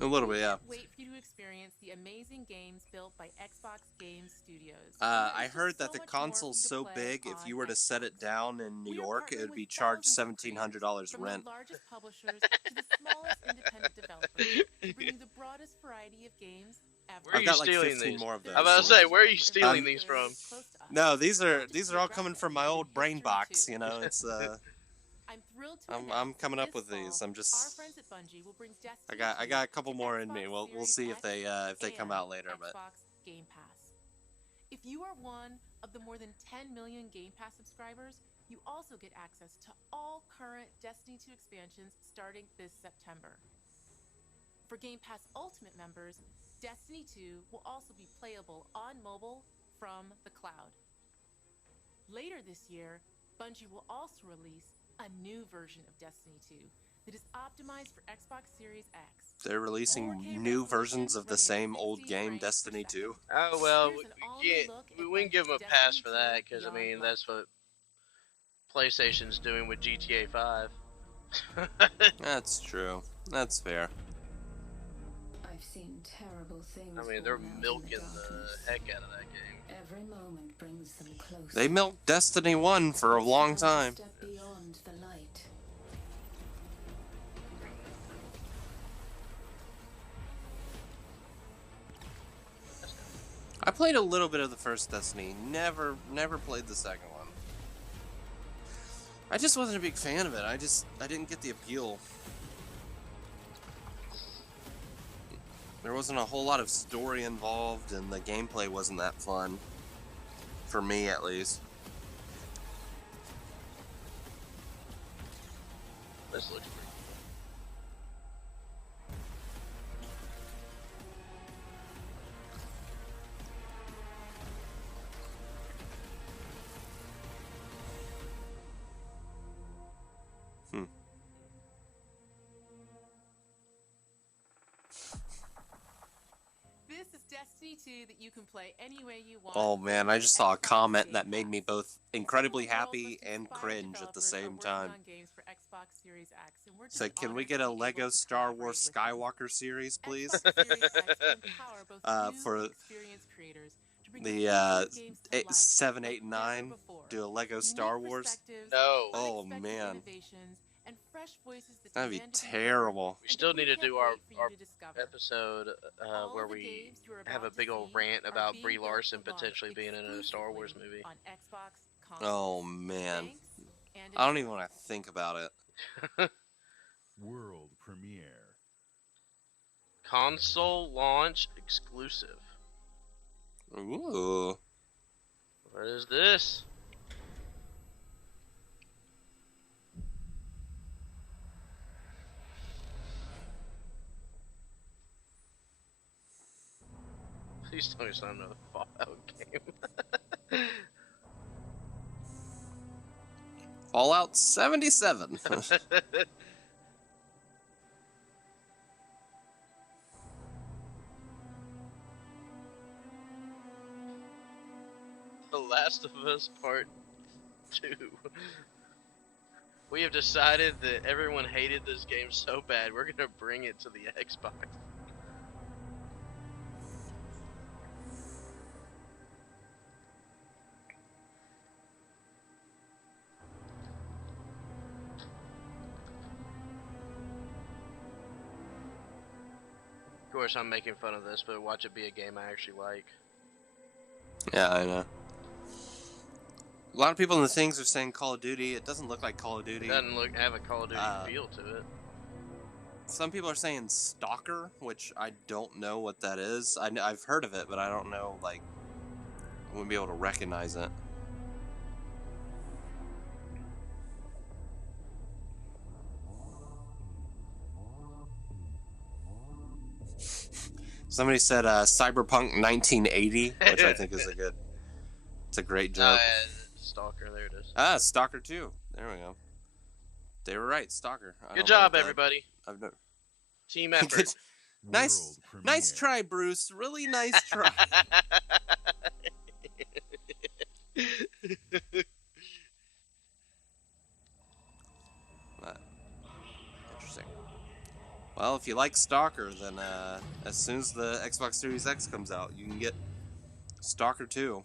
A little bit, yeah. Wait for you to experience the amazing games built by Xbox Game Studios. I heard that the console's so big, if you were to set it down in New York, it would be charged $1,700 rent. From the largest publishers to the smallest independent developers, bringing the broadest variety of games ever. Where are I've you got like stealing 15 these? more of those. I'm about to say, where are you stealing these from? No, these are all coming from my old brain box. You know, it's I'm thrilled to I'm coming up with these. I'm just. Our friends at Bungie will bring Destiny I got a couple more in me. We'll see if they come out later. But Xbox Game Pass. If you are one of the more than 10 million Game Pass subscribers, you also get access to all current Destiny 2 expansions starting this September. For Game Pass Ultimate members, Destiny 2 will also be playable on mobile from the cloud. Later this year, Bungie will also release a new version of Destiny 2 that is optimized for Xbox Series X. they're releasing new versions of the same old game, Destiny 2. Oh well, we can give them a pass for that because I mean that's what PlayStation's doing with GTA 5. That's true. That's fair. I've seen terrible things. I mean, they're milking the heck out of that game. Every moment brings them closer. They milked Destiny 1 for a long time. Step beyond the light. I played a little bit of the first Destiny. Never played the second one. I just wasn't a big fan of it. I didn't get the appeal. There wasn't a whole lot of story involved, and the gameplay wasn't that fun. For me, at least. This looks pretty Hmm. This is Destiny 2 that you can play any way you want. Oh man, I just saw a comment that made me both incredibly happy and cringe at the same time. So, can we get a Lego Star Wars Skywalker series, please? For the 7, 8, and 9, do a Lego Star Wars. No. Oh man, that'd be terrible. We still need to do our episode where we have a big old rant about Brie Larson potentially being in a Star Wars movie. Oh man, I don't even want to think about it. World premiere. Console launch exclusive. Ooh. What is this? Please tell me it's not another Fallout game. Fallout 77. The Last of Us Part 2. We have decided that everyone hated this game so bad, we're gonna bring it to the Xbox. Of course, I'm making fun of this, but watch it be a game I actually like. Yeah, I know. A lot of people in the things are saying Call of Duty. It doesn't look like Call of Duty. It doesn't have a Call of Duty feel to it. Some people are saying Stalker, which I don't know what that is. I've heard of it, but I don't know, like, I wouldn't be able to recognize it. Somebody said Cyberpunk 1980, which I think is it's a great joke. Stalker, there it is. Ah, Stalker 2. There we go. They were right, Stalker. Good job, everybody. I've never... Team effort. Nice try, Bruce. Really nice try. Interesting. Well, if you like Stalker, then as soon as the Xbox Series X comes out, you can get Stalker 2.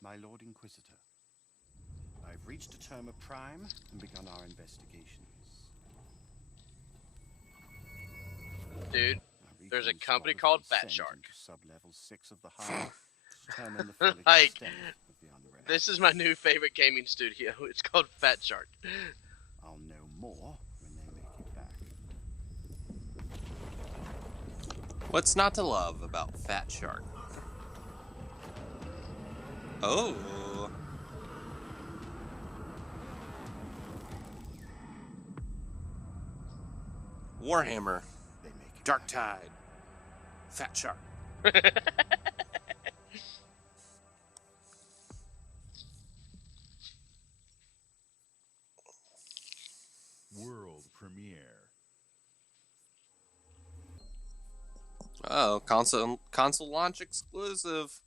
My Lord Inquisitor, I've reached a term of prime and begun our investigations. Dude, there's a company called Fat Shark. Sub-level 6 of the Hive to determine the full Like, extent of the unrest. this is my new favorite gaming studio. It's called Fat Shark. I'll know more when they make it back. What's not to love about Fat Shark? Oh. Warhammer. Dark Tide. Fat Shark. World premiere. Oh, console launch exclusive.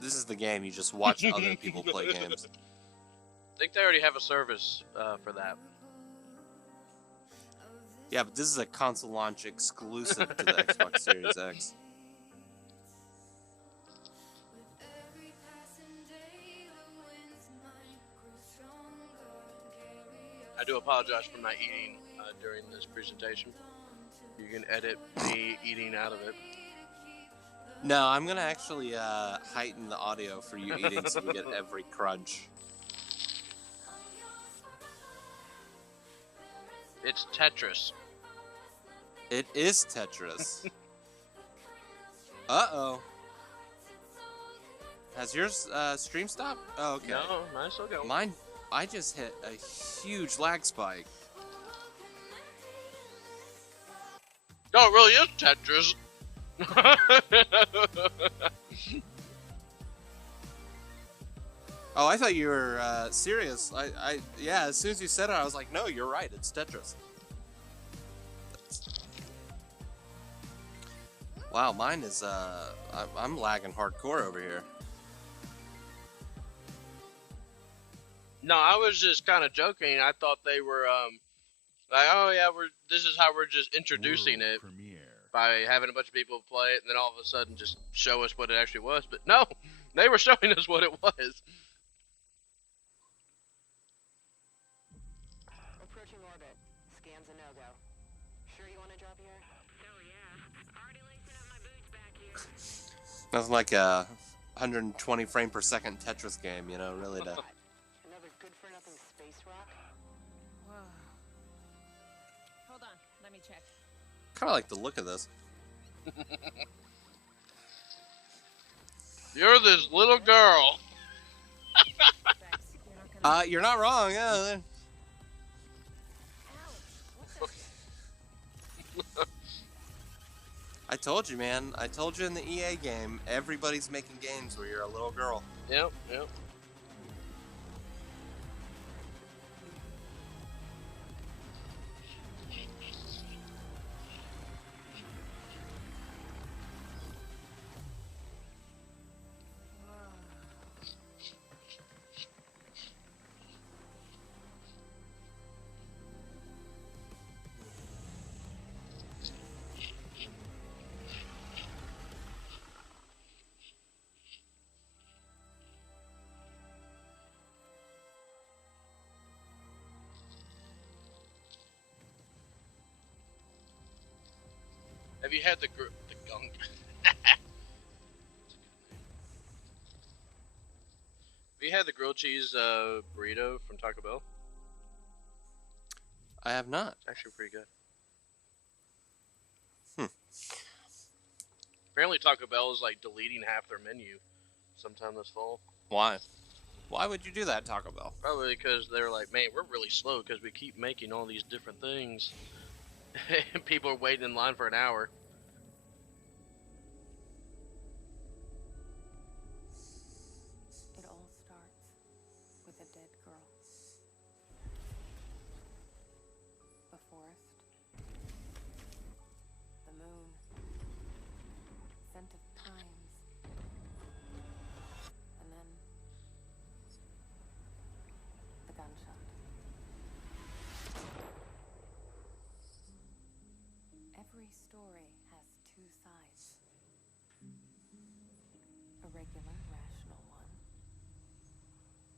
This is the game you just watch other people play games. I think they already have a service for that. Yeah, but this is a console launch exclusive to the Xbox Series X. I do apologize for not eating during this presentation. You can edit me eating out of it. No, I'm gonna actually heighten the audio for you eating so we get every crunch. It's Tetris. It is Tetris. Uh-oh. Has yours stream stopped? Oh, okay. No, mine still going. Mine, I just hit a huge lag spike. No, it really is Tetris. Oh, I thought you were serious. Yeah, as soon as you said it, I was like, no, you're right. It's Tetris. Wow, mine is, I'm lagging hardcore over here. No, I was just kind of joking. I thought they were, like, oh yeah, this is how we're just introducing it by having a bunch of people play it, and then all of a sudden just show us what it actually was. But no, they were showing us what it was. Approaching orbit. Scans a no-go. Sure you want to drop here? Oh yeah. Already lacing up my boots back here. Nothing like a 120 frame per second Tetris game, you know, really to... Another good-for-nothing space rock? Whoa. Hold on, let me check. Kind of like the look of this. You're this little girl. You're not wrong, yeah. I told you, man. I told you in the EA game, everybody's making games where you're a little girl. Yep. Have you had the gunk? Have you had the grilled cheese burrito from Taco Bell? I have not. It's actually pretty good. Hmm. Apparently Taco Bell is like deleting half their menu sometime this fall. Why? Why would you do that, Taco Bell? Probably because they're like, man, we're really slow because we keep making all these different things. And people are waiting in line for an hour. It all starts with a dead girl. A forest. The moon. Scent of pines. And then the gunshot. Every story has two sides. A regular, rational one,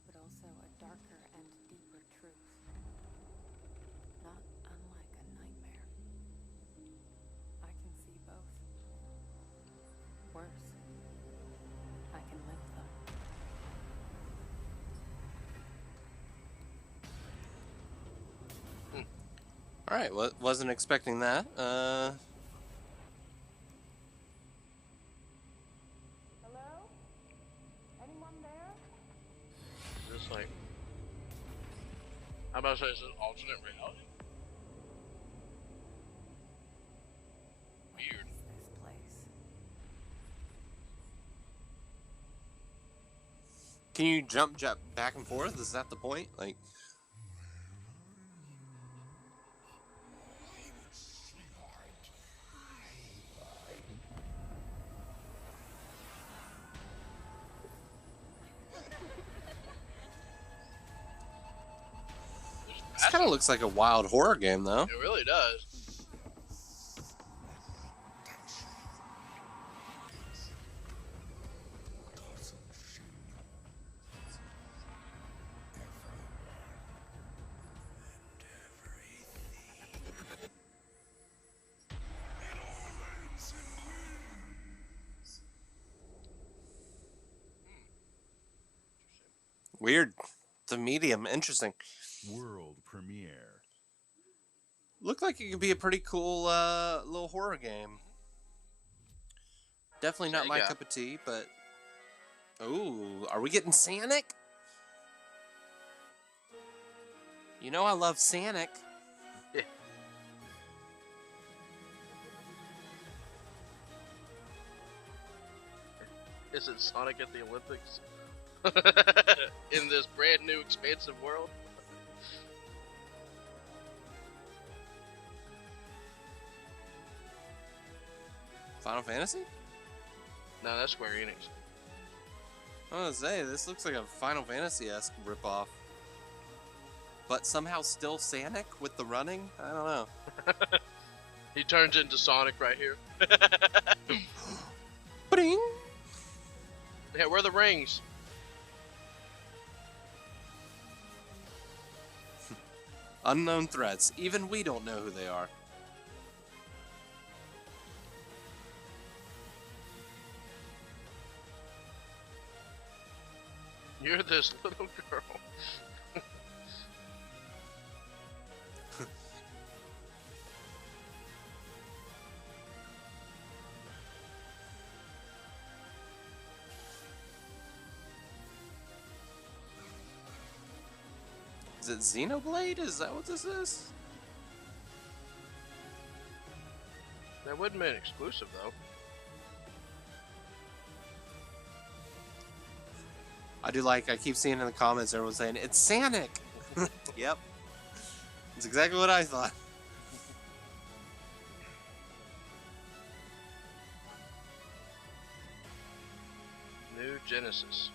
but also a darker and deeper truth. Not unlike a nightmare. I can see both. Worse, I can live them. Alright, wasn't expecting that. Hello? Anyone there? Just like, how about I say it's an alternate reality? Weird. This place. Can you jump back and forth? Is that the point? Like... This kind of looks like a wild horror game, though. It really does. Weird. The medium. Interesting. World premiere. Looked like it could be a pretty cool little horror game. Definitely not my Sega. cup of tea, but... Ooh, are we getting Sonic? You know I love Sonic. Yeah. Is it Sonic at the Olympics? In this brand new expansive world? Final Fantasy? No, that's Square Enix. I was gonna say, this looks like a Final Fantasy-esque ripoff. But somehow still Sonic with the running? I don't know. He turns into Sonic right here. Ba-ding! Yeah, where are the rings? Unknown threats. Even we don't know who they are. You're this little girl. Is it Xenoblade? Is that what this is? That wouldn't be an exclusive, though. I do like, I keep seeing in the comments everyone saying, it's Sonic! Yep. That's exactly what I thought. New Genesis.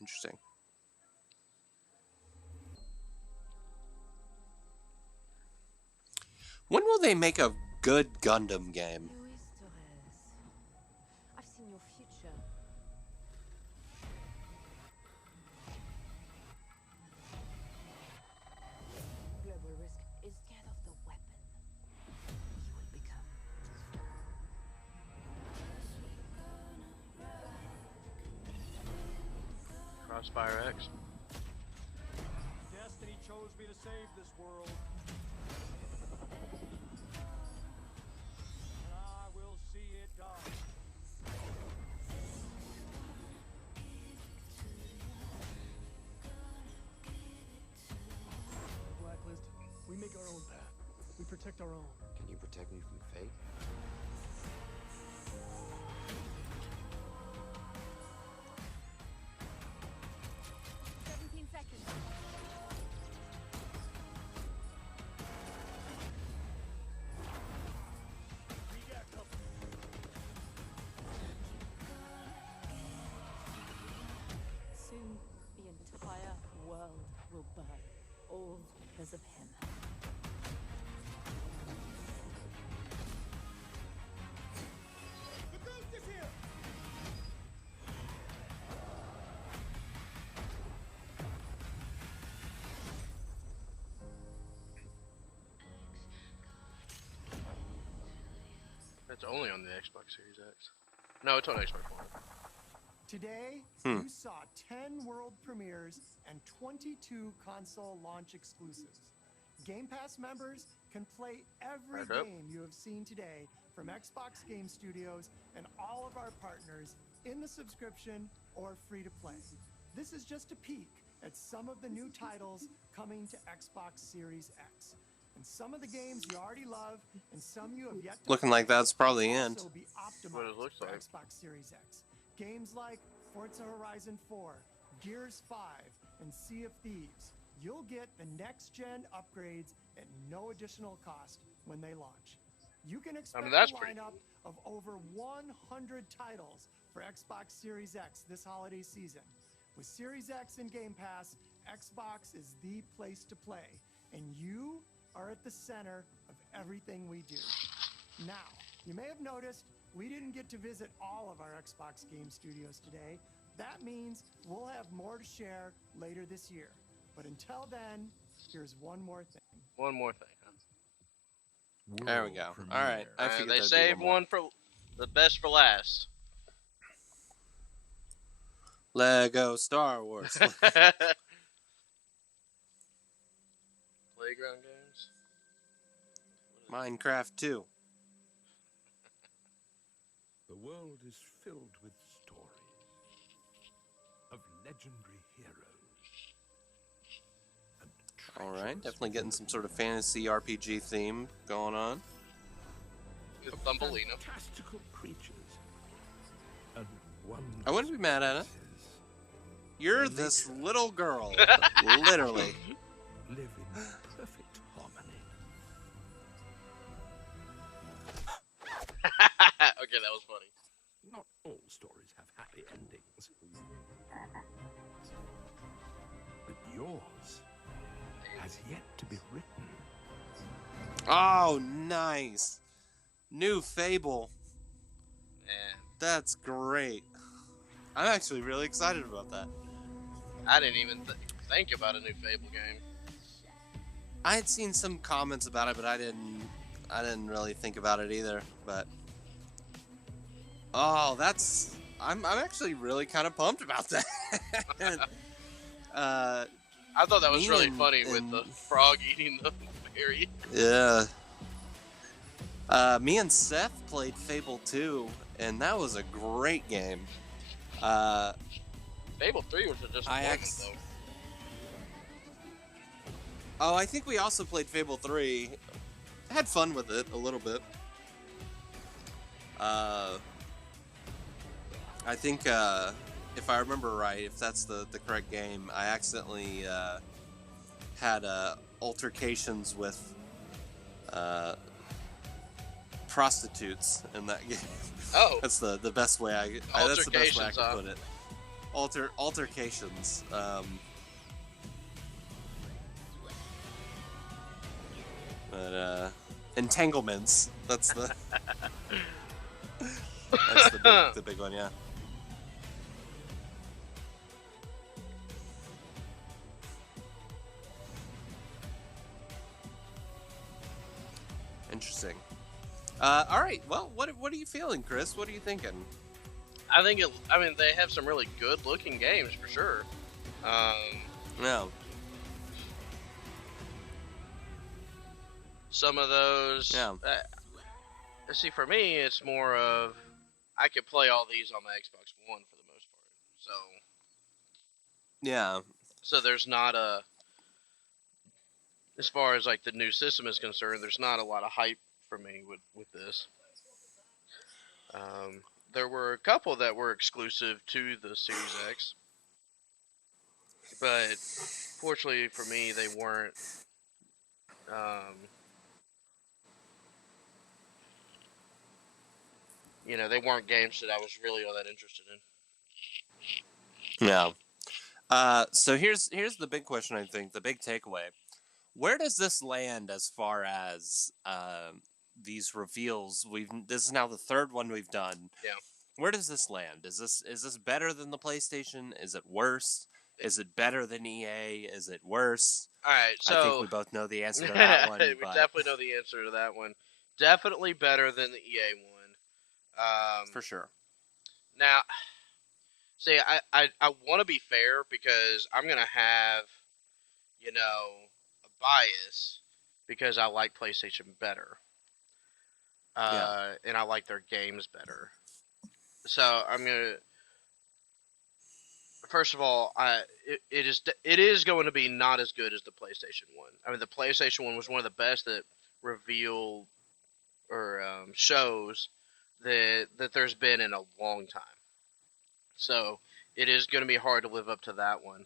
Interesting. When will they make a good Gundam game? I've seen your future. Global risk is scared of the weapon. You will become. Crossfire X. Destiny chose me to save this world. And I will see it done. Blacklist, we make our own path. We protect our own. Can you protect me from fate? Soon, the entire world will burn, all because of him. The ghost is here! That's only on the Xbox Series X. No, it's on Xbox One. Today, you saw 10 world premieres and 22 console launch exclusives. Game Pass members can play every Right up. game you have seen today from Xbox Game Studios and all of our partners in the subscription or free to play. This is just a peek at some of the new titles coming to Xbox Series X. And some of the games you already love and some you have yet to Looking play like that's probably the will end. also be optimized What it looks for like. Xbox Series X. Games like Forza Horizon 4, Gears 5, and Sea of Thieves. You'll get the next-gen upgrades at no additional cost when they launch. You can expect that's a pretty lineup of over 100 titles for Xbox Series X this holiday season. With Series X and Game Pass, Xbox is the place to play, and you are at the center of everything we do. Now, you may have noticed we didn't get to visit all of our Xbox Game Studios today. That means we'll have more to share later this year. But until then, here's one more thing. One more thing. There we go. Alright, I figured They there'd be saved one more. one for the best for last. Lego Star Wars. Playground games. Minecraft 2. The world is filled with stories of legendary heroes. All right, definitely getting some sort of fantasy RPG theme going on. With Thumbelina. Fantastical creatures. And I wouldn't be mad at it. You're this little girl, literally. Live in perfect harmony. Okay, that was funny. Not all stories have happy endings. But yours has yet to be written. Oh, nice. New Fable. Man, That's great. I'm actually really excited about that. I didn't even think about a new Fable game. I had seen some comments about it, but I didn't really think about it either. But oh, I'm actually really kind of pumped about that. I thought that was really funny with the frog eating the berry. Yeah. Me and Seth played Fable 2, and that was a great game. Fable 3 was a disappointment, though. Oh, I think we also played Fable 3. Had fun with it a little bit. I think, if I remember right, if that's the correct game, I accidentally had altercations with prostitutes in that game. Oh, that's the best way that's the best way I can put it. Altercations. But entanglements. That's the the big one, yeah. Interesting. All right. Well, what are you feeling, Chris? What are you thinking? I mean, they have some really good-looking games for sure. No. Some of those. Yeah. See, for me, it's more of I could play all these on my Xbox One for the most part. So. Yeah. So there's not as far as like the new system is concerned, there's not a lot of hype for me with this. There were a couple that were exclusive to the Series X, but fortunately for me, they weren't. They weren't games that I was really all that interested in. Yeah. So here's the big question. I think the big takeaway: where does this land as far as these reveals? This is now the third one we've done. Yeah. Where does this land? Is this better than the PlayStation? Is it worse? Is it better than EA? Is it worse? All right, so I think we both know the answer to that one. We definitely know the answer to that one. Definitely better than the EA one. For sure. Now, see, I want to be fair because I'm gonna have, a bias because I like PlayStation better. And I like their games better. So I'm gonna. First of all, it is going to be not as good as the PlayStation 1. I mean, the PlayStation 1 was one of the best that revealed or shows that there's been in a long time. So it is going to be hard to live up to that one.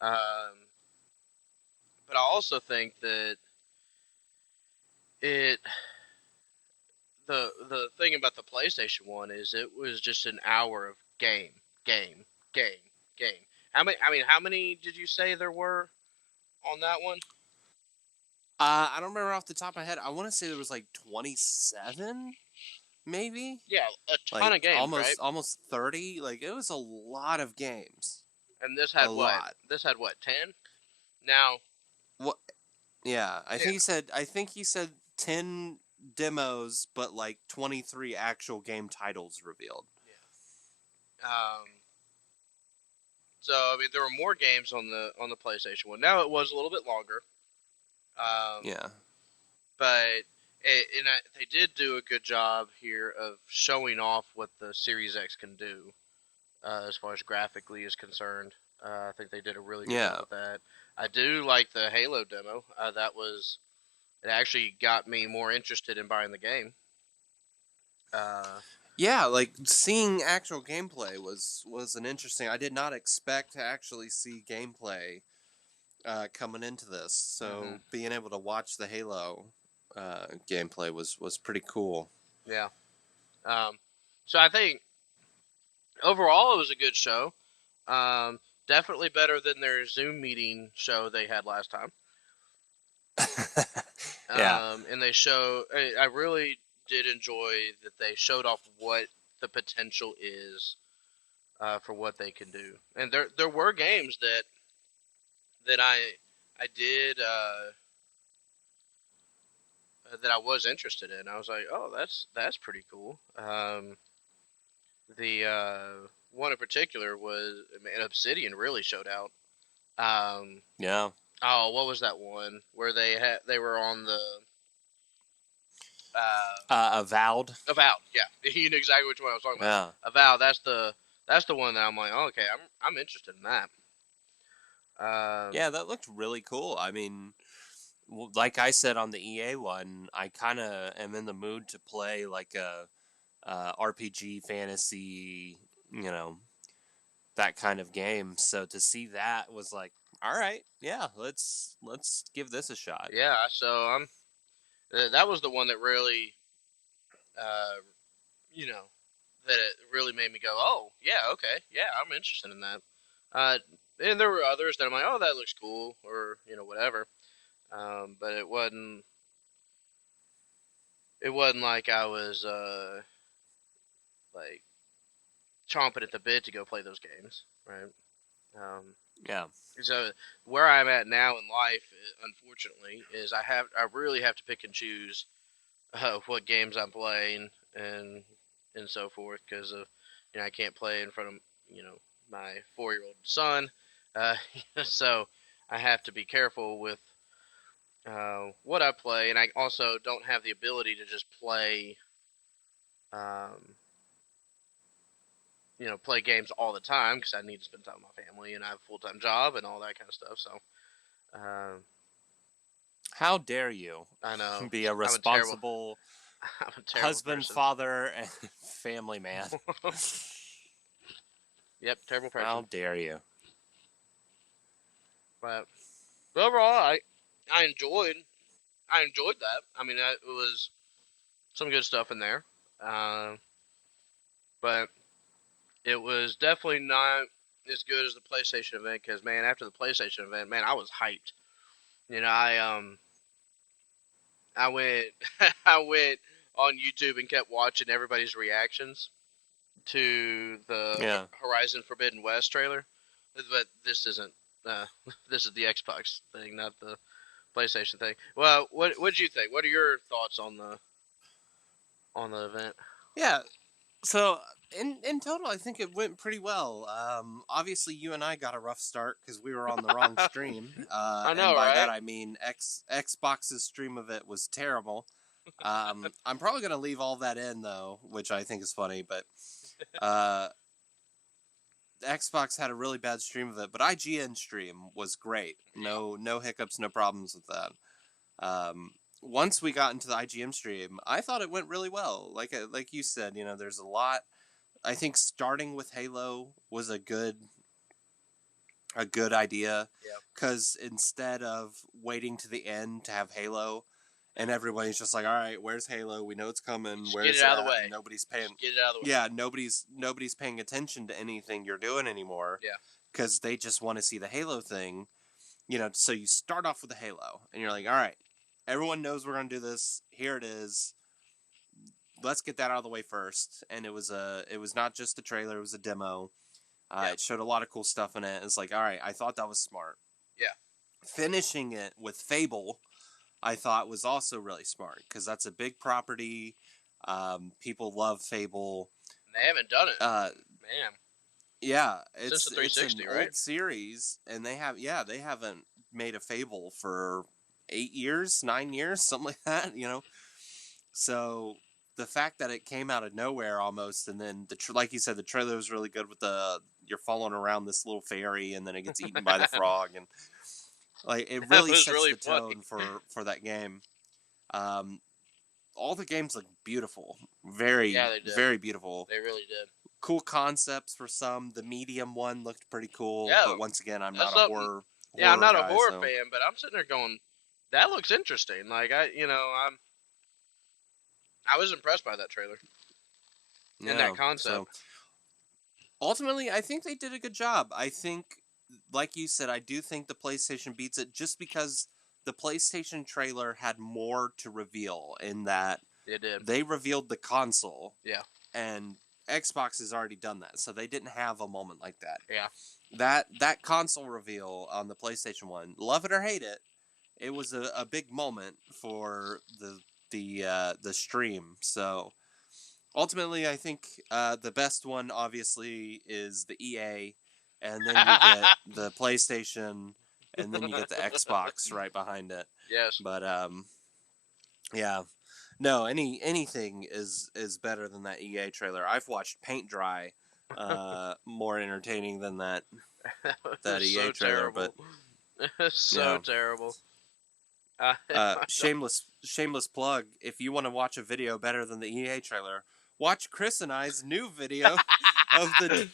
But I also think that the thing about the PlayStation 1 is it was just an hour of game. How many did you say there were on that one? I don't remember off the top of my head. I want to say there was like 27, maybe. Yeah, a ton of games, almost 30. Like it was a lot of games. And this had what? This had what? 10? Now. What? Yeah, I think he said 10 demos, but like 23 actual game titles revealed. Yeah. So I mean, there were more games on the PlayStation one. Now it was a little bit longer. Yeah. But they did do a good job here of showing off what the Series X can do as far as graphically is concerned. I think they did a really good job with that. I do like the Halo demo. It actually got me more interested in buying the game. Yeah, like seeing actual gameplay was an interesting. I did not expect to actually see gameplay coming into this. So being able to watch the Halo gameplay was pretty cool. Yeah. So I think overall it was a good show. Definitely better than their Zoom meeting show they had last time. Yeah. And I really did enjoy that they showed off what the potential is for what they can do. And there were games that I did that I was interested in. I was like, oh, that's pretty cool. The one in particular was, man, Obsidian really showed out. Yeah. Oh, what was that one where they were on the Avowed. Avowed, yeah. You knew exactly which one I was talking about. Yeah. Avowed, that's the one that I'm like, oh, okay, I'm interested in that. Yeah, that looked really cool. I mean, like I said on the EA one, I kind of am in the mood to play like a RPG fantasy, that kind of game. So to see that was like, all right, yeah, let's give this a shot. Yeah, so that was the one that really, uh, you know, that it really made me go, oh, yeah, okay, yeah, I'm interested in that. And there were others that I'm like, oh, that looks cool, or whatever. But it wasn't like I was like chomping at the bit to go play those games, right? Yeah. So where I'm at now in life, unfortunately, is I really have to pick and choose what games I'm playing and so forth because of I can't play in front of my 4-year-old son, uh, so I have to be careful with what I play, and I also don't have the ability to just play play games all the time because I need to spend time with my family and I have a full-time job and all that kind of stuff. So, how dare you? I know. Be a responsible I'm a terrible husband, person. father, and family man. Yep, terrible person. How dare you? But overall, I enjoyed that. I mean, it was some good stuff in there, but it was definitely not as good as the PlayStation event. Because man, after the PlayStation event, man, I was hyped. I went I went on YouTube and kept watching everybody's reactions to the Horizon Forbidden West trailer. But this isn't. This is the Xbox thing, not the PlayStation thing. Well, what did you think? What are your thoughts on the event? Yeah. So in total, I think it went pretty well. Obviously, you and I got a rough start because we were on the wrong stream. I know, and by right? that I mean Xbox's stream of it was terrible. I'm probably gonna leave all that in though, which I think is funny. But Xbox had a really bad stream of it, but IGN stream was great. No hiccups, no problems with that. Once we got into the IGM stream, I thought it went really well. Like you said, there's a lot. I think starting with Halo was a good idea. Because instead of waiting to the end to have Halo, and everybody's just like, all right, where's Halo? We know it's coming. Just where's get it out of the way. And nobody's paying. Just get it out of the way. Yeah, nobody's paying attention to anything you're doing anymore. Yeah. Because they just want to see the Halo thing. So you start off with the Halo, and you're like, all right, everyone knows we're going to do this. Here it is. Let's get that out of the way first. And it was not just a trailer, it was a demo. It showed a lot of cool stuff in it. It's like, all right, I thought that was smart. Yeah. Finishing it with Fable, I thought was also really smart because that's a big property. People love Fable. And they haven't done it. Man. Yeah, Since the it's an 360, right? old series, and they haven't made a Fable for 8 years, 9 years, something like that. So the fact that it came out of nowhere almost, and then like you said, the trailer was really good with you're following around this little fairy, and then it gets eaten by the frog, and like it That really was sets really the funny. tone for that game. Um, all the games look beautiful, Yeah, very they did. very beautiful. They really did. Cool concepts for some. The medium one looked pretty cool, Yeah, but once again, I'm that's not a something. Yeah, I'm horror not a guy, horror so fan, but I'm sitting there going, that looks interesting. Like I was impressed by that trailer and that yeah. concept. So ultimately, I think they did a good job. I think, like you said, I do think the PlayStation beats it just because the PlayStation trailer had more to reveal in that It did. they revealed the console. Yeah. And Xbox has already done that, so they didn't have a moment like that. Yeah. That console reveal on the PlayStation 1, love it or hate it, it was a big moment for the stream. So ultimately, I think the best one obviously is the EA, and then you get the PlayStation, and then you get the Xbox right behind it. Yes. But yeah, no, anything is better than that EA trailer. I've watched paint dry, more entertaining than that EA so trailer. terrible. But So yeah. Shameless plug. If you want to watch a video better than the EA trailer, watch Chris and I's new video of the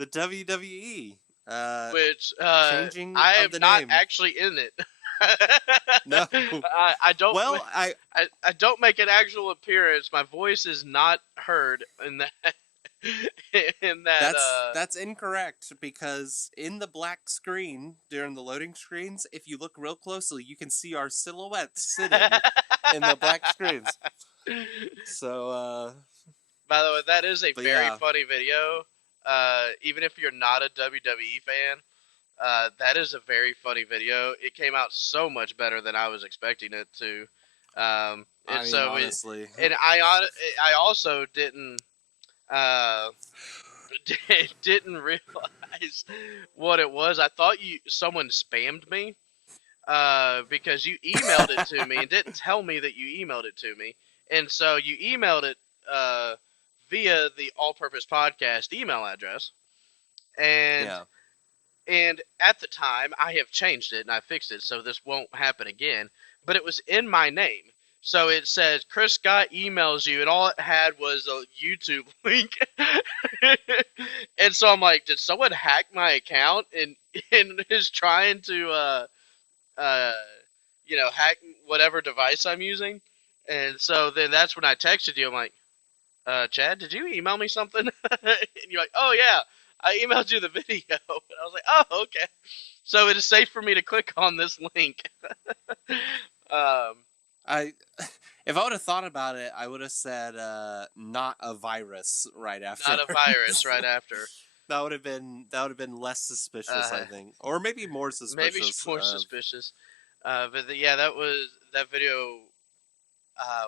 WWE. Which Changing I of am the not name. actually in it. No. I don't. Well, I don't make an actual appearance. My voice is not heard in that. In that. That's incorrect, because in the black screen during the loading screens, if you look real closely, you can see our silhouettes sitting in the black screens. So By the way, that is a very yeah. funny video. Even if you're not a WWE fan, that is a very funny video. It came out so much better than I was expecting it to. And I mean, so honestly, and I also didn't realize what it was. I thought someone spammed me because you emailed it to me and didn't tell me that you emailed it to me. And so you emailed it via the All Purpose Podcast email address. And yeah. and at the time, I have changed it and I fixed it so this won't happen again. But it was in my name. So it says Chris Scott emails you, and all it had was a YouTube link. And so I'm like, did someone hack my account and is trying to hack whatever device I'm using? And so then that's when I texted you. I'm like, Chad, did you email me something? And you're like, oh yeah, I emailed you the video. And I was like, oh, okay. So it is safe for me to click on this link. If I would have thought about it, I would have said not a virus right after. Not a virus right after. That would have been less suspicious, I think, or maybe more suspicious. Maybe more suspicious. But that video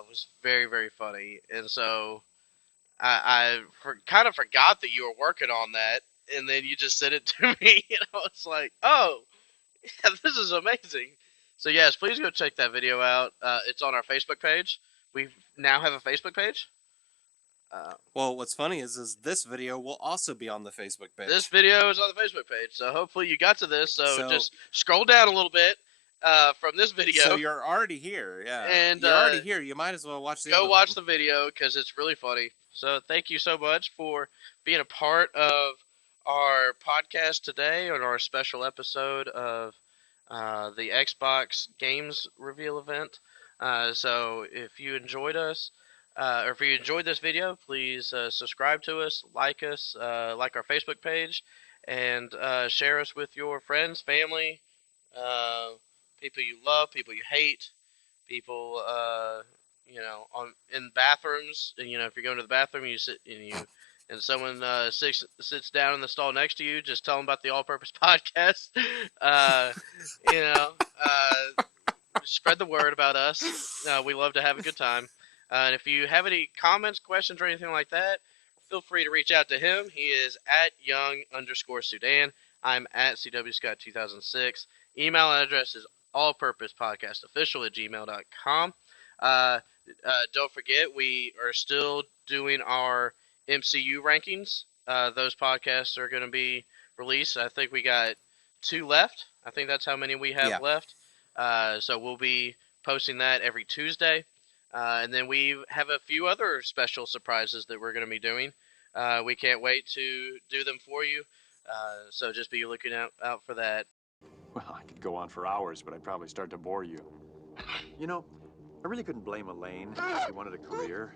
was very, very funny, and so I kind of forgot that you were working on that, and then you just sent it to me, and I was like, oh, yeah, this is amazing. So yes, please go check that video out. It's on our Facebook page. We now have a Facebook page. Well, what's funny is this video will also be on the Facebook page. This video is on the Facebook page, so hopefully you got to this. So just scroll down a little bit from this video. So you're already here, yeah. And you're already here. You might as well watch the. Go watch the video because it's really funny. So thank you so much for being a part of our podcast today on our special episode of the Xbox Games Reveal event. So if you enjoyed us. Or if you enjoyed this video, please subscribe to us, like our Facebook page, and share us with your friends, family, people you love, people you hate, people in bathrooms. And, if you're going to the bathroom and you sit and someone sits down in the stall next to you, just tell them about the All Purpose Podcast. Spread the word about us. We love to have a good time. And if you have any comments, questions, or anything like that, feel free to reach out to him. He is at young_Sudan. I'm at CWScott2006. Email address is allpurposepodcastofficial@gmail.com. Don't forget, we are still doing our MCU rankings. Those podcasts are going to be released. I think we got 2 left. I think that's how many we have left. So we'll be posting that every Tuesday. And then we have a few other special surprises that we're going to be doing. We can't wait to do them for you. So just be looking out for that. Well, I could go on for hours, but I'd probably start to bore you. You know, I really couldn't blame Elaine if she wanted a career.